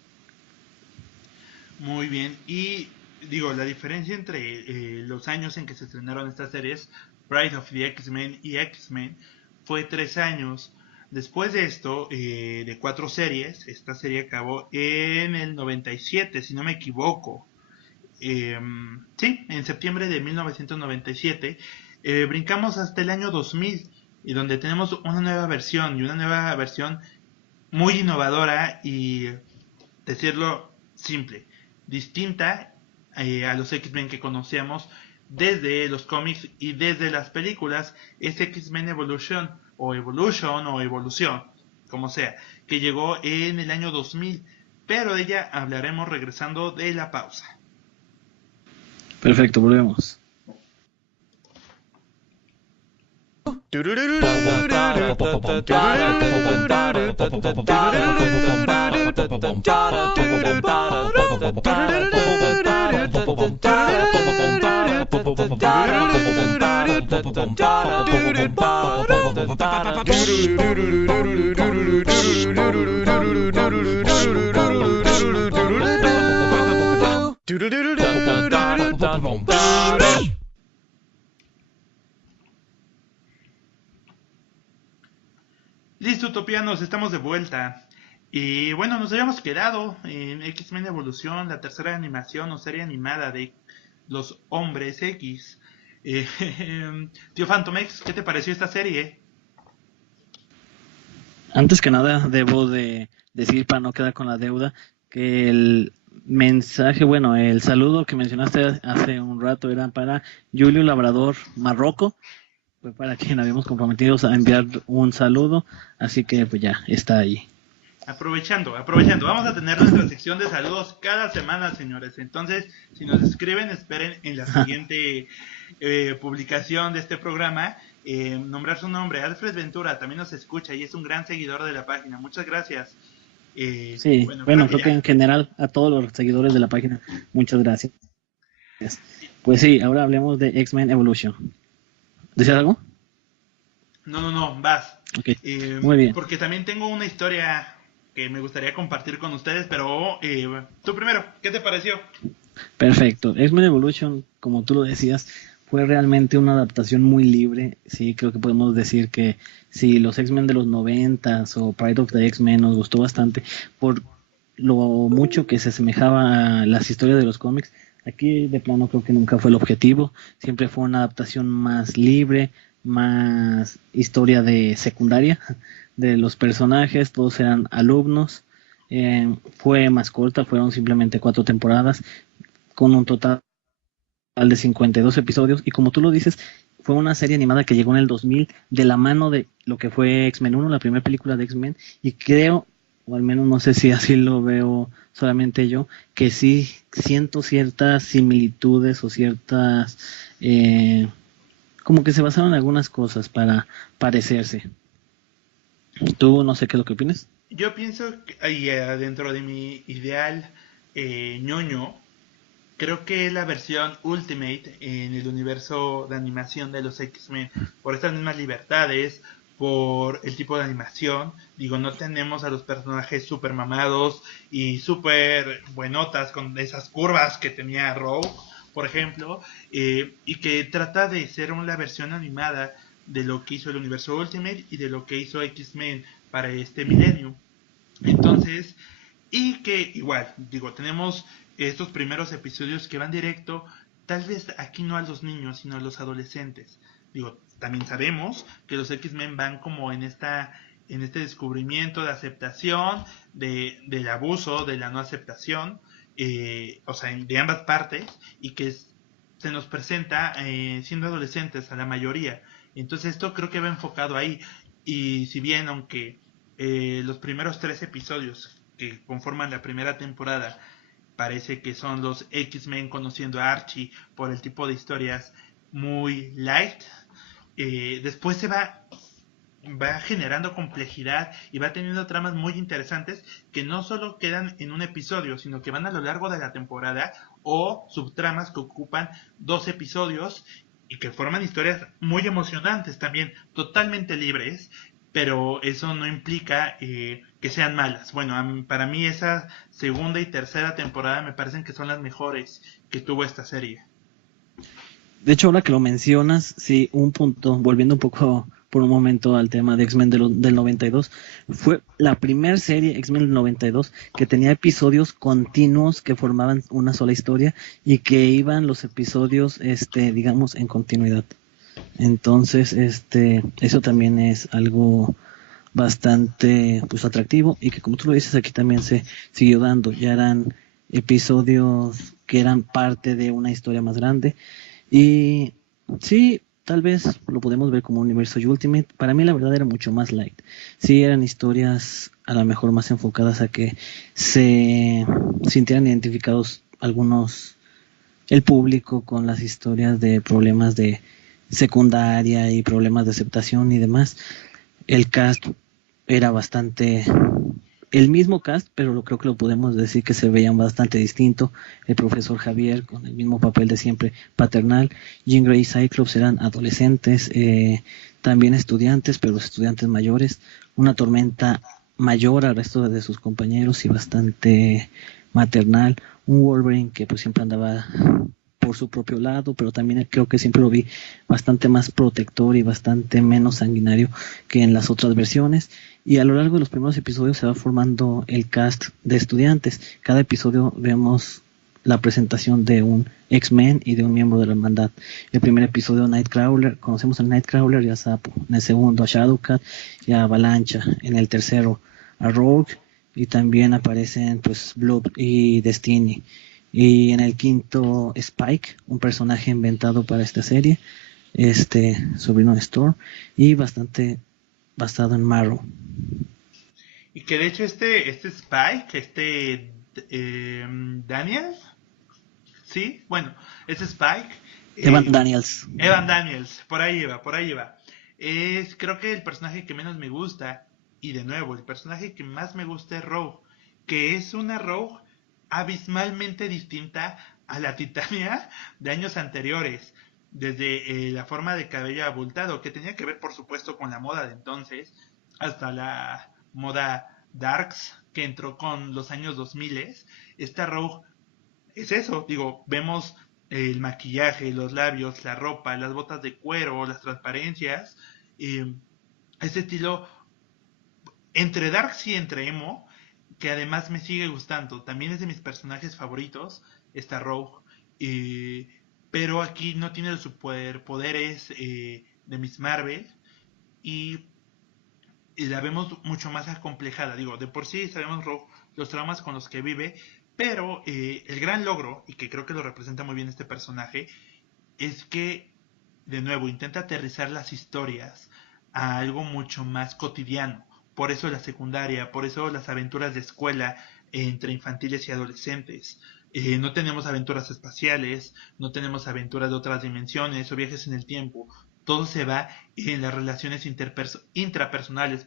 Muy bien, y digo, la diferencia entre los años en que se estrenaron estas series, Pride of the X-Men y X-Men, fue 3 años. Después de esto, de 4 series, esta serie acabó en el 97, si no me equivoco. Sí, en septiembre de 1997. Brincamos hasta el año 2000, y donde tenemos una nueva versión muy innovadora y, decirlo simple, distinta a los X-Men que conocíamos desde los cómics y desde las películas. Es X-Men Evolution o Evolución, como sea, que llegó en el año 2000, pero de ella hablaremos regresando de la pausa. Perfecto, volvemos. Listo, utopianos, estamos de vuelta. Y bueno, nos habíamos quedado en X-Men Evolución, la tercera animación o serie animada de los Hombres X. Eh, Tío Phantomex, ¿qué te pareció esta serie? Antes que nada, debo de decir, para no quedar con la deuda, que el mensaje, bueno, el saludo que mencionaste hace un rato era para Julio Labrador Marroco, fue para quien habíamos comprometido a enviar un saludo, así que pues ya está ahí. Aprovechando, vamos a tener nuestra sección de saludos cada semana, señores. Entonces, si nos escriben, esperen en la siguiente publicación de este programa, nombrar su nombre. Alfred Ventura también nos escucha y es un gran seguidor de la página. Muchas gracias. Sí, bueno, creo que en general a todos los seguidores de la página, muchas gracias. Pues sí, ahora hablemos de X-Men Evolution. ¿Decías algo? No, vas. Ok, muy bien. Porque también tengo una historia que me gustaría compartir con ustedes, pero tú primero, ¿qué te pareció? Perfecto. X-Men Evolution, como tú lo decías, fue realmente una adaptación muy libre. Sí, creo que podemos decir que si los X-Men de los 90s o Pride of the X-Men nos gustó bastante por lo mucho que se asemejaba a las historias de los cómics, aquí de plano creo que nunca fue el objetivo. Siempre fue una adaptación más libre, más historia de secundaria de los personajes, todos eran alumnos. Fue más corta, fueron simplemente 4 temporadas con un total de 52 episodios, y como tú lo dices, fue una serie animada que llegó en el 2000 de la mano de lo que fue X-Men 1, la primera película de X-Men, y creo, o al menos no sé si así lo veo solamente yo, que sí siento ciertas similitudes o ciertas como que se basaron en algunas cosas para parecerse. Tú no sé qué es lo que opinas. Yo pienso que dentro de mi ideal ñoño, creo que es la versión Ultimate en el universo de animación de los X-Men, por estas mismas libertades, por el tipo de animación. Digo, no tenemos a los personajes super mamados y super buenotas con esas curvas que tenía Rogue, por ejemplo, y que trata de ser una versión animada de lo que hizo el universo Ultimate y de lo que hizo X-Men para este milenio. Entonces, y que igual, digo, tenemos estos primeros episodios que van directo, tal vez aquí no a los niños, sino a los adolescentes. Digo, también sabemos que los X-Men van como en este descubrimiento de aceptación, del abuso, de la no aceptación, o sea, de ambas partes, y que se nos presenta siendo adolescentes a la mayoría. Entonces esto creo que va enfocado ahí. Y si bien, aunque los primeros 3 episodios que conforman la primera temporada parece que son los X-Men conociendo a Archie por el tipo de historias muy light, después va generando complejidad y va teniendo tramas muy interesantes que no solo quedan en un episodio, sino que van a lo largo de la temporada, o subtramas que ocupan 2 episodios y que forman historias muy emocionantes también, totalmente libres, pero eso no implica que sean malas. Bueno, para mí esa segunda y tercera temporada me parecen que son las mejores que tuvo esta serie. De hecho, ahora que lo mencionas, sí, un punto, volviendo un poco por un momento al tema de X-Men del 92, fue la primera serie X-Men del 92 que tenía episodios continuos que formaban una sola historia y que iban los episodios, digamos, en continuidad. Entonces, eso también es algo bastante pues atractivo, y que como tú lo dices, aquí también se siguió dando. Ya eran episodios que eran parte de una historia más grande, y sí, tal vez lo podemos ver como un universo Ultimate. Para mí la verdad era mucho más light. Sí, eran historias a lo mejor más enfocadas a que se sintieran identificados algunos, el público, con las historias de problemas de secundaria y problemas de aceptación y demás. El cast era bastante el mismo cast, pero creo que lo podemos decir que se veían bastante distinto. El profesor Javier con el mismo papel de siempre paternal, Jean Grey y Cyclops eran adolescentes, también estudiantes, pero los estudiantes mayores, una Tormenta mayor al resto de sus compañeros y bastante maternal, un Wolverine que pues siempre andaba por su propio lado, pero también creo que siempre lo vi bastante más protector y bastante menos sanguinario que en las otras versiones. Y a lo largo de los primeros episodios se va formando el cast de estudiantes. Cada episodio vemos la presentación de un X-Men y de un miembro de la hermandad. El primer episodio, Nightcrawler, conocemos a Nightcrawler y a Sapo. En el segundo, a Shadowcat y a Avalancha. En el tercero, a Rogue, y también aparecen pues Blood y Destiny. Y en el quinto, Spike, un personaje inventado para esta serie, sobrino de Storm, y bastante basado en Marrow. Y que de hecho este Spike, Daniel, sí, bueno, ese Spike, Evan Daniels. Evan Daniels, por ahí va. Es creo que el personaje que menos me gusta, y de nuevo, el personaje que más me gusta es Rogue, que es una Rogue abismalmente distinta a la Titania de años anteriores, desde la forma de cabello abultado, que tenía que ver por supuesto con la moda de entonces, hasta la moda darks que entró con los años 2000. Esta Rogue es eso, digo, vemos el maquillaje, los labios, la ropa, las botas de cuero, las transparencias, ese estilo entre darks y entre emo, que además me sigue gustando. También es de mis personajes favoritos, esta Rogue. Pero aquí no tiene los superpoderes de Miss Marvel. Y la vemos mucho más acomplejada. Digo, de por sí sabemos Rogue, los traumas con los que vive. Pero el gran logro, y que creo que lo representa muy bien este personaje, es que, de nuevo, intenta aterrizar las historias a algo mucho más cotidiano. Por eso la secundaria, por eso las aventuras de escuela entre infantiles y adolescentes. No tenemos aventuras espaciales, no tenemos aventuras de otras dimensiones o viajes en el tiempo. Todo se va en las relaciones intrapersonales,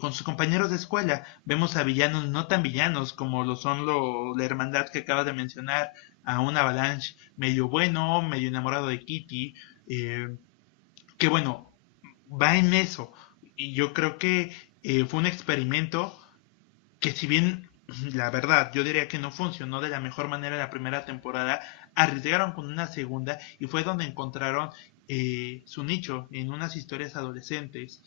con sus compañeros de escuela. Vemos a villanos no tan villanos como lo son la hermandad que acabas de mencionar, a un Avalanche medio bueno, medio enamorado de Kitty, que bueno, va en eso. Y yo creo que fue un experimento que, si bien la verdad yo diría que no funcionó de la mejor manera la primera temporada, arriesgaron con una segunda y fue donde encontraron su nicho en unas historias adolescentes.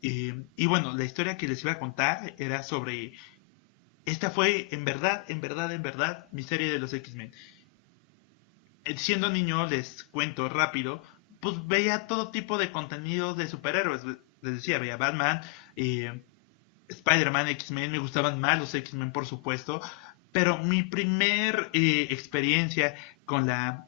Y bueno, la historia que les iba a contar era sobre... Esta fue en verdad mi serie de los X-Men. Siendo niño, les cuento rápido, pues veía todo tipo de contenidos de superhéroes. Les decía, veía Batman, Spider-Man, X-Men, me gustaban más los X-Men por supuesto, pero mi primer experiencia con la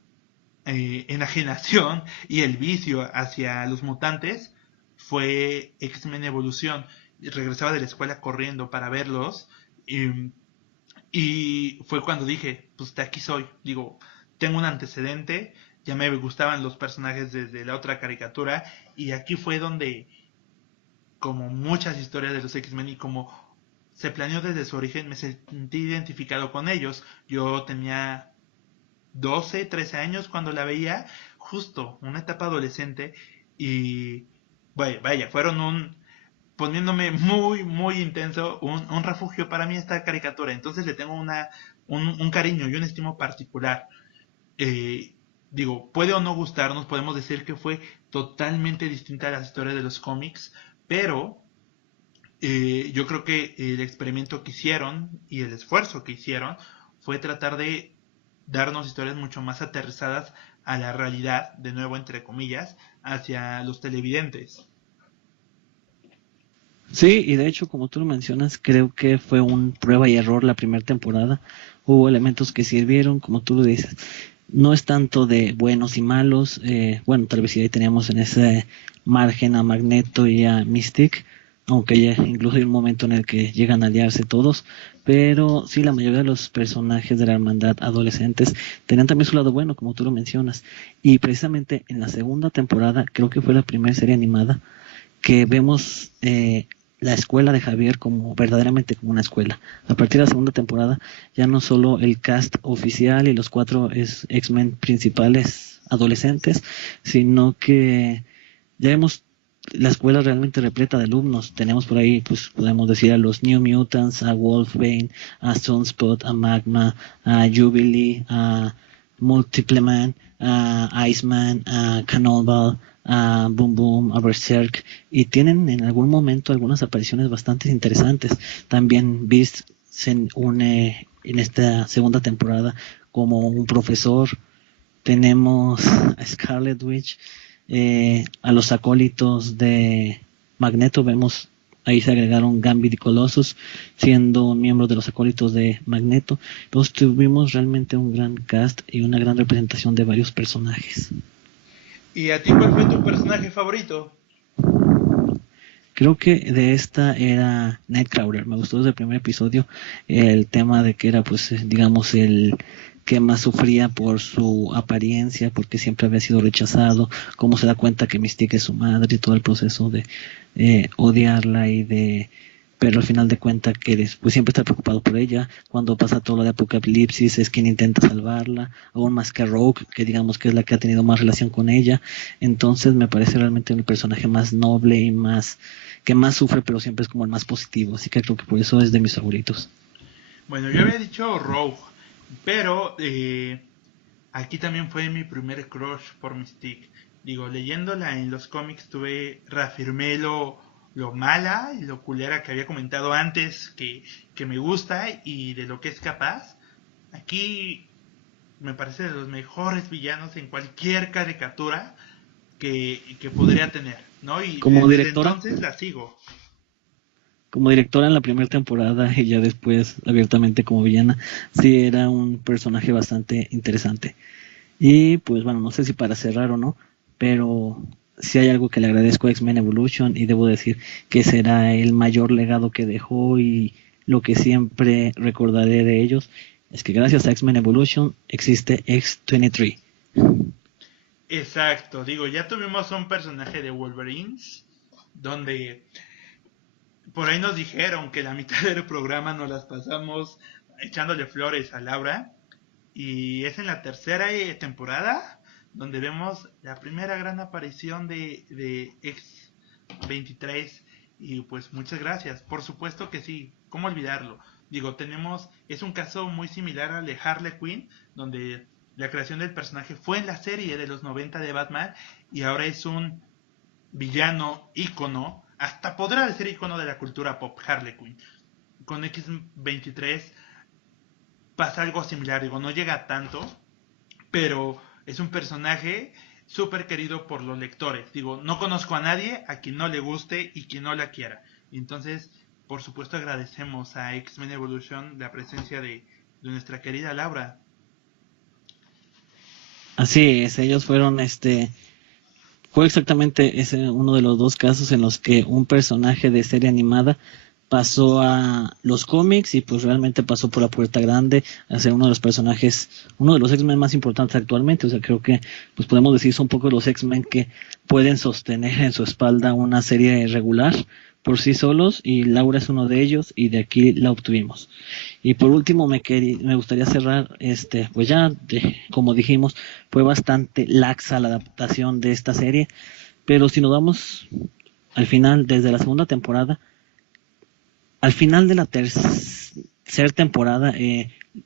enajenación y el vicio hacia los mutantes fue X-Men Evolución. Regresaba de la escuela corriendo para verlos, y fue cuando dije, pues de aquí soy. Digo, tengo un antecedente, ya me gustaban los personajes desde la otra caricatura, y aquí fue donde, como muchas historias de los X-Men y como se planeó desde su origen, me sentí identificado con ellos. Yo tenía 12, 13 años cuando la veía, justo una etapa adolescente, y vaya, poniéndome muy intenso, un refugio para mí esta caricatura. Entonces le tengo un cariño y un estimo particular. Digo, puede o no gustarnos, podemos decir que fue totalmente distinta a las historias de los cómics, pero yo creo que el experimento que hicieron y el esfuerzo que hicieron fue tratar de darnos historias mucho más aterrizadas a la realidad, de nuevo entre comillas, hacia los televidentes. Sí, y de hecho, como tú lo mencionas, creo que fue un prueba y error la primera temporada. Hubo elementos que sirvieron, como tú lo dices. No es tanto de buenos y malos. Bueno, tal vez sí ahí teníamos en ese margen a Magneto y a Mystique, aunque ya incluso hay un momento en el que llegan a aliarse todos. Pero sí, la mayoría de los personajes de la hermandad adolescentes tenían también su lado bueno, como tú lo mencionas. Y precisamente en la segunda temporada, creo que fue la primera serie animada, que vemos la escuela de Javier como verdaderamente como una escuela. A partir de la segunda temporada ya no solo el cast oficial y los 4 X-Men principales adolescentes, sino que ya vemos la escuela realmente repleta de alumnos. Tenemos por ahí, pues podemos decir a los New Mutants, a Wolfbane, a Sunspot, a Magma, a Jubilee, a Multiple Man, a Iceman, a Cannonball, a Boom Boom, a Berserk, y tienen en algún momento algunas apariciones bastante interesantes. También Beast se une en esta segunda temporada como un profesor. Tenemos a Scarlet Witch, a los acólitos de Magneto. Vemos ahí se agregaron Gambit y Colossus siendo miembros de los acólitos de Magneto. Entonces tuvimos realmente un gran cast y una gran representación de varios personajes. ¿Y a ti cuál fue tu personaje favorito? Creo que de esta era Nightcrawler. Me gustó desde el primer episodio el tema de que era, pues, digamos, el que más sufría por su apariencia, porque siempre había sido rechazado, cómo se da cuenta que Mystique es su madre y todo el proceso de odiarla y de... Pero al final de cuentas que pues siempre está preocupado por ella. Cuando pasa todo lo de Apocalipsis es quien intenta salvarla, aún más que Rogue, que digamos que es la que ha tenido más relación con ella. Entonces me parece realmente el personaje más noble y más que más sufre, pero siempre es como el más positivo. Así que creo que por eso es de mis favoritos. Bueno, yo había dicho Rogue, pero aquí también fue mi primer crush por Mystique. Digo, leyéndola en los cómics reafirmé lo mala y lo culera que había comentado antes, que me gusta y de lo que es capaz. Aquí me parece de los mejores villanos en cualquier caricatura que podría tener, ¿no? Y Como desde directora, entonces la sigo. como directora en la primera temporada y ya después abiertamente como villana, sí era un personaje bastante interesante. Y pues bueno, no sé si para cerrar o no, pero si hay algo que le agradezco a X-Men Evolution y debo decir que será el mayor legado que dejó y lo que siempre recordaré de ellos, es que gracias a X-Men Evolution existe X-23. Exacto, digo, ya tuvimos un personaje de Wolverines, donde por ahí nos dijeron que la mitad del programa nos las pasamos echándole flores a Laura. Y es en la tercera temporada donde vemos la primera gran aparición de X-23. Y pues muchas gracias. Por supuesto que sí, ¿cómo olvidarlo? Digo, es un caso muy similar al de Harley Quinn, donde la creación del personaje fue en la serie de los 90 de Batman y ahora es un villano ícono, hasta podrá ser ícono de la cultura pop, Harley Quinn. Con X-23 pasa algo similar, digo, no llega a tanto, pero es un personaje súper querido por los lectores. Digo, no conozco a nadie a quien no le guste y quien no la quiera. Entonces, por supuesto, agradecemos a X-Men Evolution la presencia de nuestra querida Laura. Así es, ellos fueron fue exactamente ese uno de los dos casos en los que un personaje de serie animada pasó a los cómics y pues realmente pasó por la puerta grande a ser uno de los personajes, uno de los X-Men más importantes actualmente. O sea, creo que pues podemos decir son un poco los X-Men que pueden sostener en su espalda una serie regular por sí solos, y Laura es uno de ellos y de aquí la obtuvimos. Y por último me gustaría cerrar, pues ya como dijimos, fue bastante laxa la adaptación de esta serie, pero si nos vamos al final, desde la segunda temporada, al final de la tercera temporada,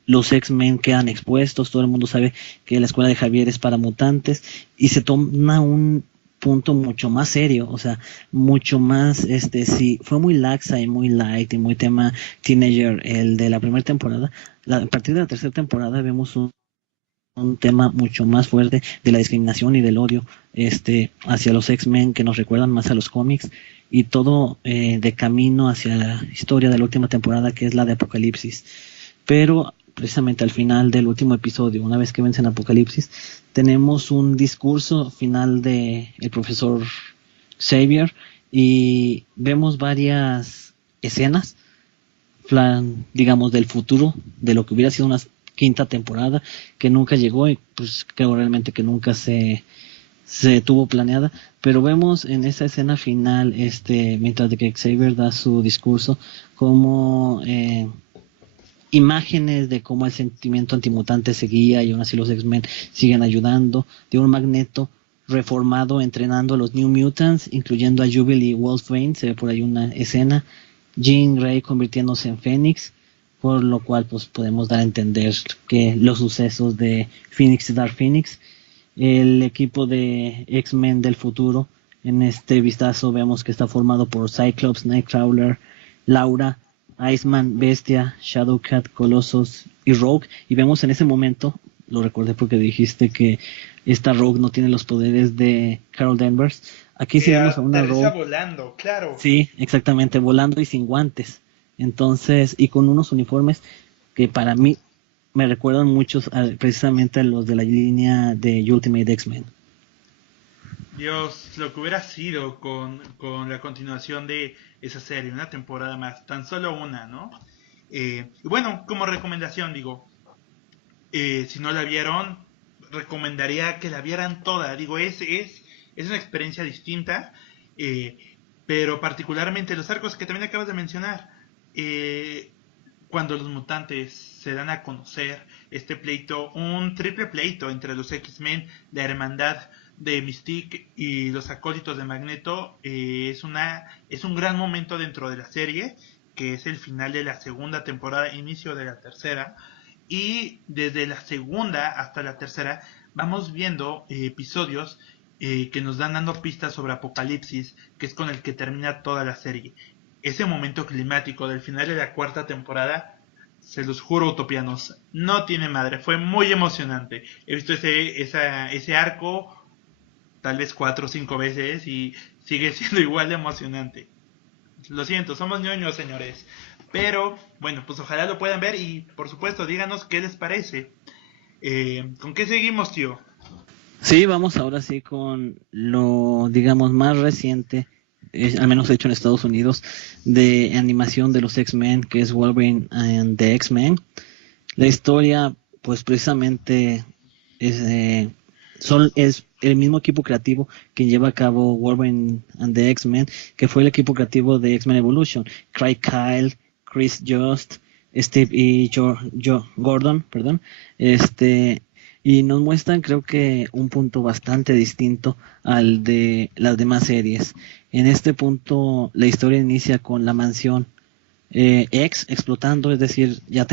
los X-Men quedan expuestos, todo el mundo sabe que la escuela de Javier es para mutantes y se toma un punto mucho más serio, o sea, mucho más, sí, fue muy laxa y muy light y muy tema teenager el de la primera temporada. A partir de la tercera temporada vemos un tema mucho más fuerte de la discriminación y del odio hacia los X-Men, que nos recuerdan más a los cómics, y todo de camino hacia la historia de la última temporada, que es la de Apocalipsis. Pero precisamente al final del último episodio, una vez que vencen Apocalipsis, tenemos un discurso final de el profesor Xavier y vemos varias escenas, plan, digamos, del futuro, de lo que hubiera sido una quinta temporada que nunca llegó, y pues creo realmente que nunca se se tuvo planeada, pero vemos en esa escena final, mientras de que Xavier da su discurso, como imágenes de cómo el sentimiento antimutante seguía y aún así los X-Men siguen ayudando, de un Magneto reformado entrenando a los New Mutants, incluyendo a Jubilee y Wolverine, se ve por ahí una escena, Jean Grey convirtiéndose en Fénix, por lo cual pues podemos dar a entender que los sucesos de Phoenix y Dark Phoenix, el equipo de X-Men del futuro, en este vistazo vemos que está formado por Cyclops, Nightcrawler, Laura, Iceman, Bestia, Shadowcat, Colossus y Rogue. Y vemos en ese momento, lo recordé porque dijiste que esta Rogue no tiene los poderes de Carol Danvers. Aquí sí Que vemos a una aterriza Rogue, volando, claro. sí, exactamente, volando y sin guantes. Entonces, y con unos uniformes que para mí me recuerdan muchos precisamente a los de la línea de Ultimate X-Men. Dios, lo que hubiera sido con la continuación de esa serie, una temporada más, tan solo una, ¿no? Y bueno, como recomendación, digo, si no la vieron, recomendaría que la vieran toda. Digo, es una experiencia distinta, eh, pero particularmente los arcos que también acabas de mencionar. eh, Cuando los mutantes se dan a conocer este pleito, un triple pleito entre los X-Men, la hermandad de Mystique y los acólitos de Magneto, es un gran momento dentro de la serie, que es el final de la segunda temporada, inicio de la tercera, y desde la segunda hasta la tercera vamos viendo episodios que nos dan dando pistas sobre Apocalipsis, que es con el que termina toda la serie. Ese momento climático del final de la cuarta temporada, se los juro, utopianos, no tiene madre, fue muy emocionante. He visto ese arco tal vez 4 o 5 veces y sigue siendo igual de emocionante. Lo siento, somos ñoños, señores. Pero, bueno, pues ojalá lo puedan ver y, por supuesto, díganos qué les parece. ¿Con qué seguimos, tío? Sí, vamos ahora sí con lo, digamos, más reciente, al menos hecho en Estados Unidos, de animación de los X-Men, que es Wolverine and the X-Men. La historia, pues precisamente es, es el mismo equipo creativo que lleva a cabo Wolverine and the X-Men, que fue el equipo creativo de X-Men Evolution. Craig Kyle, Chris Just, Steve y Gordon, perdón, y nos muestran creo que un punto bastante distinto al de las demás series. En este punto la historia inicia con la mansión X explotando, es decir, ya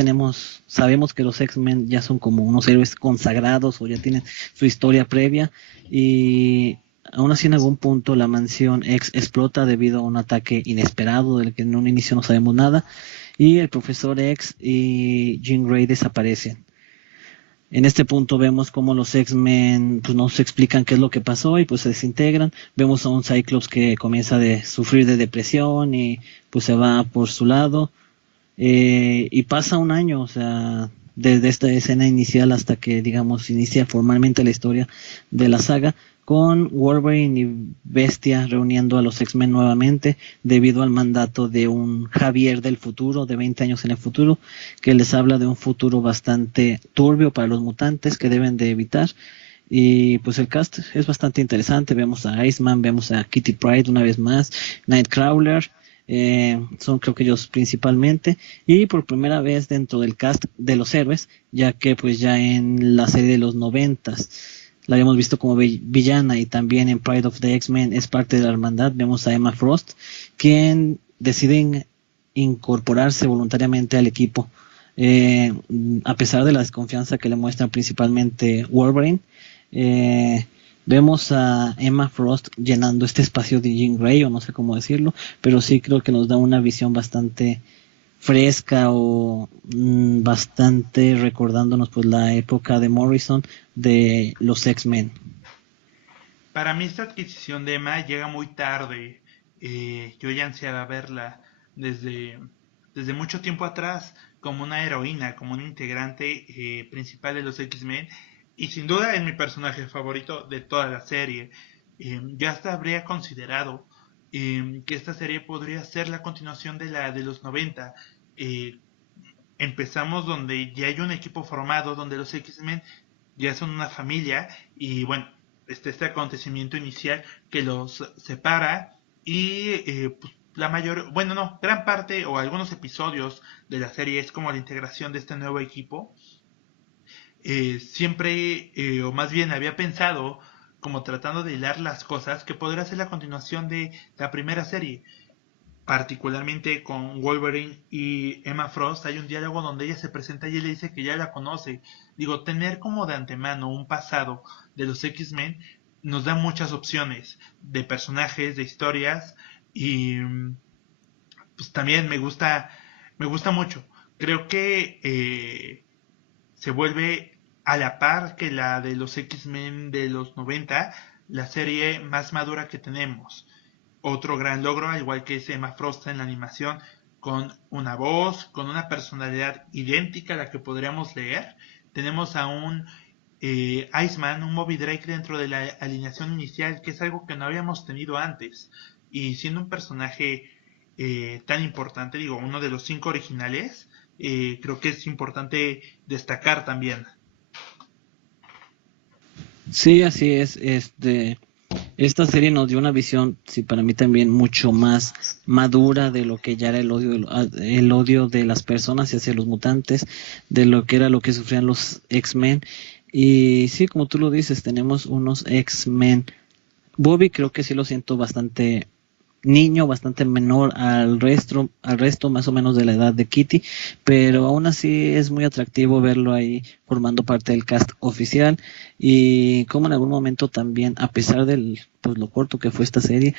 sabemos que los X-Men ya son como unos héroes consagrados o ya tienen su historia previa y aún así en algún punto la mansión X explota debido a un ataque inesperado del que en un inicio no sabemos nada y el profesor X y Jean Grey desaparecen. En este punto vemos cómo los X-Men pues nos explican qué es lo que pasó y pues se desintegran. Vemos a un Cyclops que comienza a sufrir de depresión y pues se va por su lado. Y pasa un año, o sea, desde esta escena inicial hasta que, digamos, inicia formalmente la historia de la saga, con Wolverine y Bestia reuniendo a los X-Men nuevamente debido al mandato de un Javier del futuro, de 20 años en el futuro, que les habla de un futuro bastante turbio para los mutantes que deben de evitar. Y pues el cast es bastante interesante, vemos a Iceman, vemos a Kitty Pryde una vez más, Nightcrawler, son creo que ellos principalmente, y por primera vez dentro del cast de los héroes, ya que pues ya en la serie de los 90s la habíamos visto como villana y también en Pride of the X-Men es parte de la hermandad, vemos a Emma Frost, quien decide incorporarse voluntariamente al equipo, eh, a pesar de la desconfianza que le muestran principalmente Wolverine. eh, Vemos a Emma Frost llenando este espacio de Jean Grey, o no sé cómo decirlo, pero sí creo que nos da una visión bastante fresca o bastante recordándonos pues la época de Morrison de los X-Men. Para mí esta adquisición de Emma llega muy tarde. Yo ya ansiaba verla desde, desde mucho tiempo atrás como una heroína, como un integrante principal de los X-Men y sin duda es mi personaje favorito de toda la serie. Ya hasta habría considerado que esta serie podría ser la continuación de la de los 90. Eh, Empezamos donde ya hay un equipo formado, donde los X-Men ya son una familia y bueno. este acontecimiento inicial que los separa y pues, la mayor, bueno, no, gran parte o algunos episodios de la serie es como la integración de este nuevo equipo. Siempre, o más bien había pensado, como tratando de hilar las cosas, que podría ser la continuación de la primera serie. Particularmente con Wolverine y Emma Frost, hay un diálogo donde ella se presenta y él le dice que ya la conoce. Digo, tener como de antemano un pasado de los X-Men nos da muchas opciones de personajes, de historias y pues también me gusta mucho. Creo que se vuelve a la par que la de los X-Men de los 90 la serie más madura que tenemos. Otro gran logro, al igual que es Emma Frost en la animación, con una voz, con una personalidad idéntica a la que podríamos leer. Tenemos a un Iceman, un Moby Drake dentro de la alineación inicial, que es algo que no habíamos tenido antes. Y siendo un personaje tan importante, digo, uno de los 5 originales, creo que es importante destacar también. Sí, así es. Esta serie nos dio una visión, sí, para mí también mucho más madura de lo que ya era el odio de las personas hacia los mutantes, de lo que era lo que sufrían los X-Men. Y sí, como tú lo dices, tenemos unos X-Men. Bobby creo que sí lo siento bastante niño, bastante menor al resto más o menos de la edad de Kitty, pero aún así es muy atractivo verlo ahí formando parte del cast oficial y como en algún momento también, a pesar del pues lo corto que fue esta serie,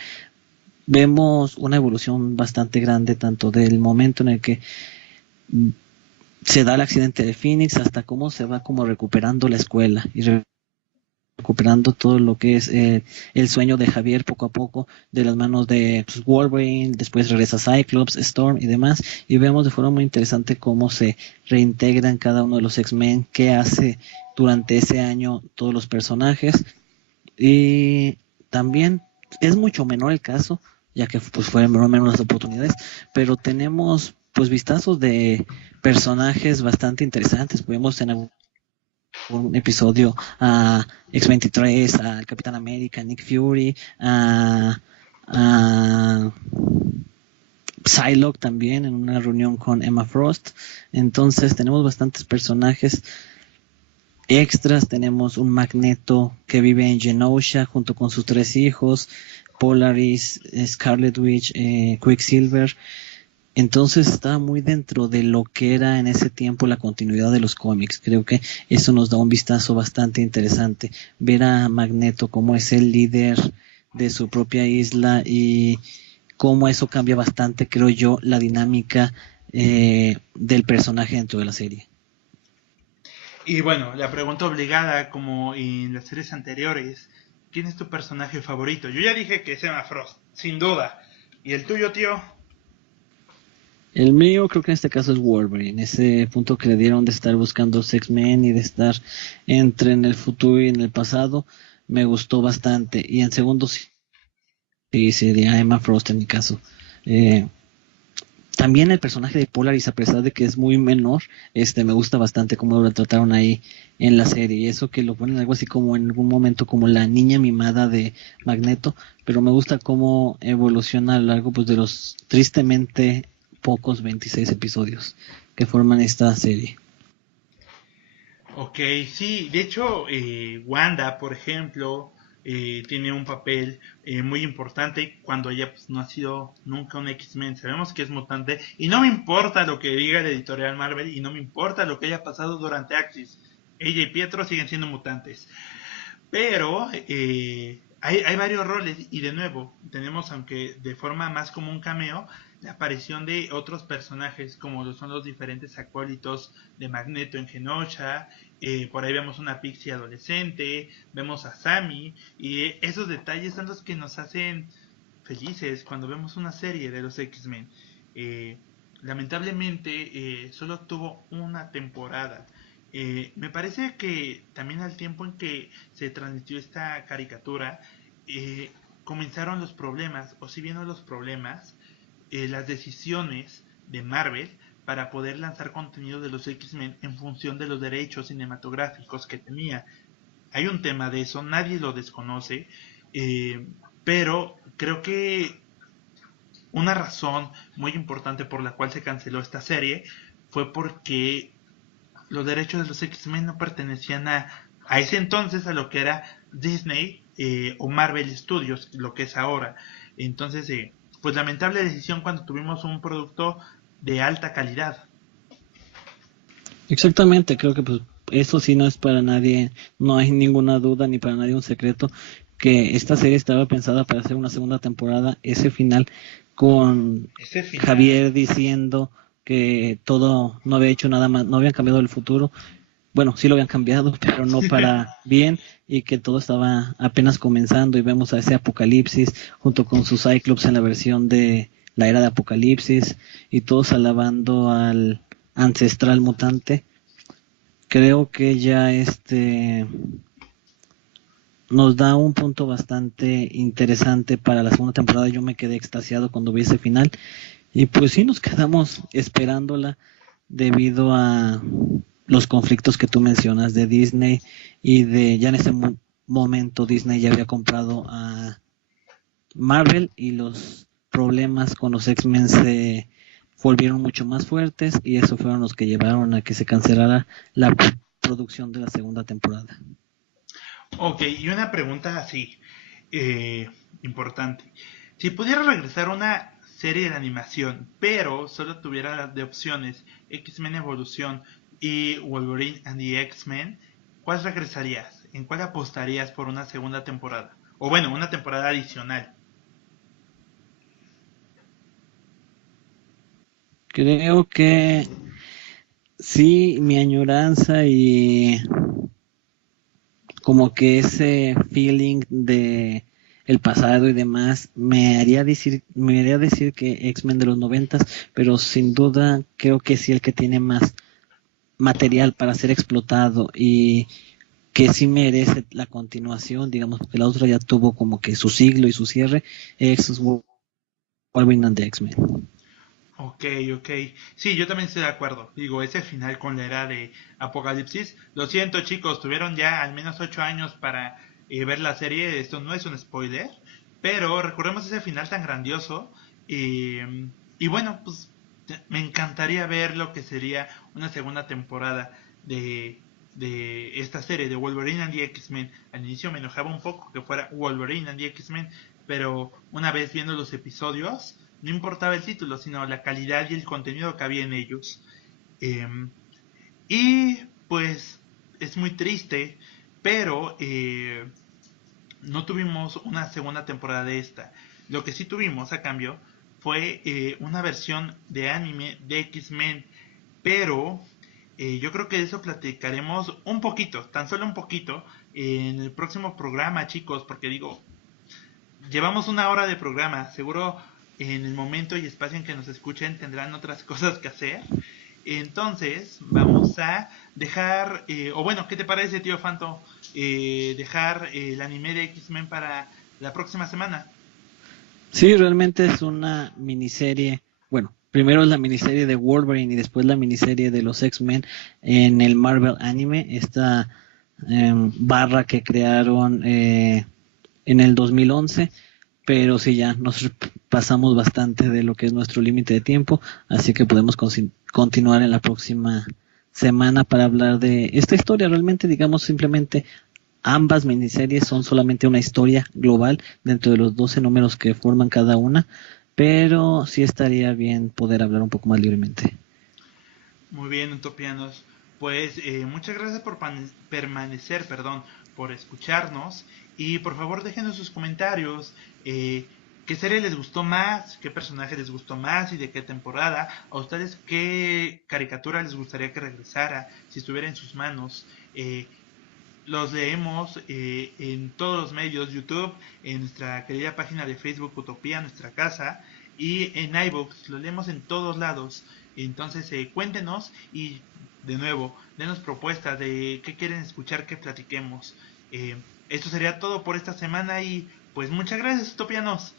vemos una evolución bastante grande tanto del momento en el que mm, se da el accidente de Phoenix hasta cómo se va como recuperando la escuela y recuperando todo lo que es el sueño de Javier poco a poco de las manos de pues, Wolverine, después regresa Cyclops, Storm y demás, y vemos de forma muy interesante cómo se reintegran cada uno de los X-Men, qué hace durante ese año todos los personajes, y también es mucho menor el caso, ya que pues fueron menos las oportunidades, pero tenemos pues vistazos de personajes bastante interesantes, podemos en un episodio a X-23, al Capitán América, Nick Fury, a Psylocke también en una reunión con Emma Frost. Entonces tenemos bastantes personajes extras. Tenemos un Magneto que vive en Genosha junto con sus 3 hijos, Polaris, Scarlet Witch, Quicksilver. Entonces está muy dentro de lo que era en ese tiempo la continuidad de los cómics. Creo que eso nos da un vistazo bastante interesante. Ver a Magneto como es el líder de su propia isla y cómo eso cambia bastante, creo yo, la dinámica del personaje dentro de la serie. Y bueno, la pregunta obligada, como en las series anteriores, ¿quién es tu personaje favorito? Yo ya dije que es Emma Frost, sin duda. ¿Y el tuyo, tío? El mío creo que en este caso es Wolverine, ese punto que le dieron de estar buscando X-Men y de estar entre en el futuro y en el pasado, me gustó bastante. Y en segundo sí sería Emma Frost en mi caso. Eh, También el personaje de Polaris, a pesar de que es muy menor, me gusta bastante cómo lo trataron ahí en la serie. Y eso que lo ponen algo así como en algún momento como la niña mimada de Magneto, pero me gusta cómo evoluciona a lo largo pues, de los tristemente pocos 26 episodios que forman esta serie. Ok, sí, de hecho, Wanda, por ejemplo, tiene un papel muy importante cuando ella pues, no ha sido nunca un X-Men. Sabemos que es mutante y no me importa lo que diga la editorial Marvel y no me importa lo que haya pasado durante Axis. Ella y Pietro siguen siendo mutantes. Pero hay varios roles y de nuevo tenemos, aunque de forma más como un cameo, la aparición de otros personajes como lo son los diferentes acólitos de Magneto en Genosha, por ahí vemos una Pixie adolescente, vemos a Sammy y esos detalles son los que nos hacen felices cuando vemos una serie de los X-Men. Eh, Lamentablemente solo tuvo una temporada. Me parece que también al tiempo en que se transmitió esta caricatura, eh, comenzaron los problemas, o si bien no los problemas, las decisiones de Marvel para poder lanzar contenido de los X-Men en función de los derechos cinematográficos que tenía. hay un tema de eso, nadie lo desconoce, eh, pero creo que una razón muy importante por la cual se canceló esta serie fue porque los derechos de los X-Men no pertenecían a ese entonces a lo que era Disney o Marvel Studios, lo que es ahora. Entonces, pues lamentable decisión cuando tuvimos un producto de alta calidad. Exactamente, creo que pues eso sí no es para nadie, no hay ninguna duda ni para nadie un secreto que esta serie estaba pensada para hacer una segunda temporada. Ese final con Ese final, Javier diciendo que todo no había hecho nada más, no habían cambiado el futuro. Bueno, sí lo habían cambiado, pero no para bien, y que todo estaba apenas comenzando y vemos a ese Apocalipsis junto con su Cyclops en la versión de la era de Apocalipsis y todos alabando al ancestral mutante. Creo que ya nos da un punto bastante interesante para la segunda temporada. Yo me quedé extasiado cuando vi ese final y pues sí nos quedamos esperándola debido a los conflictos que tú mencionas de Disney y de ya en ese momento Disney ya había comprado a Marvel y los problemas con los X-Men se volvieron mucho más fuertes y eso fueron los que llevaron a que se cancelara la producción de la segunda temporada. ok, y una pregunta así, importante. Si pudiera regresar una serie de animación, pero solo tuviera de opciones X-Men Evolución y Wolverine and the X-Men, ¿cuál regresarías? ¿En cuál apostarías por una segunda temporada? O bueno, una temporada adicional. Creo que sí, mi añoranza y como que ese feeling de el pasado y demás me haría decir que X-Men de los noventas, pero sin duda creo que sí el que tiene más material para ser explotado y que sí merece la continuación, digamos, porque la otra ya tuvo como que su siglo y su cierre, es Wolverine and the X-Men. Ok, ok. Sí, yo también estoy de acuerdo. Digo, ese final con la era de Apocalipsis. Lo siento, chicos, tuvieron ya al menos 8 años para ver la serie. Esto no es un spoiler. Pero recordemos ese final tan grandioso. Y bueno, pues me encantaría ver lo que sería una segunda temporada de esta serie de Wolverine and the X-Men. Al inicio me enojaba un poco que fuera Wolverine and the X-Men. Pero una vez viendo los episodios no importaba el título, sino la calidad y el contenido que había en ellos. Eh, y pues es muy triste, pero no tuvimos una segunda temporada de esta. Lo que sí tuvimos a cambio fue una versión de anime de X-Men, pero yo creo que de eso platicaremos un poquito, tan solo un poquito, en el próximo programa, chicos, porque digo, llevamos una hora de programa, seguro en el momento y espacio en que nos escuchen tendrán otras cosas que hacer. Entonces, vamos a dejar, o bueno, ¿qué te parece, tío Fanto? Dejar el anime de X-Men para la próxima semana. Sí, realmente es una miniserie, bueno, primero es la miniserie de Wolverine y después la miniserie de los X-Men en el Marvel Anime, esta barra que crearon en el 2011, pero sí ya nos pasamos bastante de lo que es nuestro límite de tiempo, así que podemos continuar en la próxima semana para hablar de esta historia. Realmente, digamos, simplemente ambas miniseries son solamente una historia global dentro de los 12 números que forman cada una, pero sí estaría bien poder hablar un poco más libremente. Muy bien, utopianos. Pues muchas gracias por permanecer, perdón, por escucharnos y por favor déjenos sus comentarios. ¿Qué serie les gustó más? ¿Qué personaje les gustó más? ¿Y de qué temporada? ¿A ustedes qué caricatura les gustaría que regresara si estuviera en sus manos? Los leemos en todos los medios, YouTube, en nuestra querida página de Facebook Utopía, nuestra casa, y en iVoox, lo leemos en todos lados. Entonces cuéntenos y de nuevo, denos propuestas de qué quieren escuchar que platiquemos. Esto sería todo por esta semana y pues muchas gracias, Utopianos.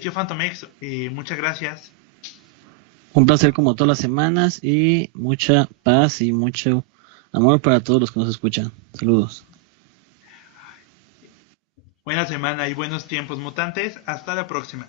Tío Fantomex, muchas gracias. Un placer como todas las semanas y mucha paz y mucho amor para todos los que nos escuchan. Saludos. Buena semana y buenos tiempos mutantes. Hasta la próxima.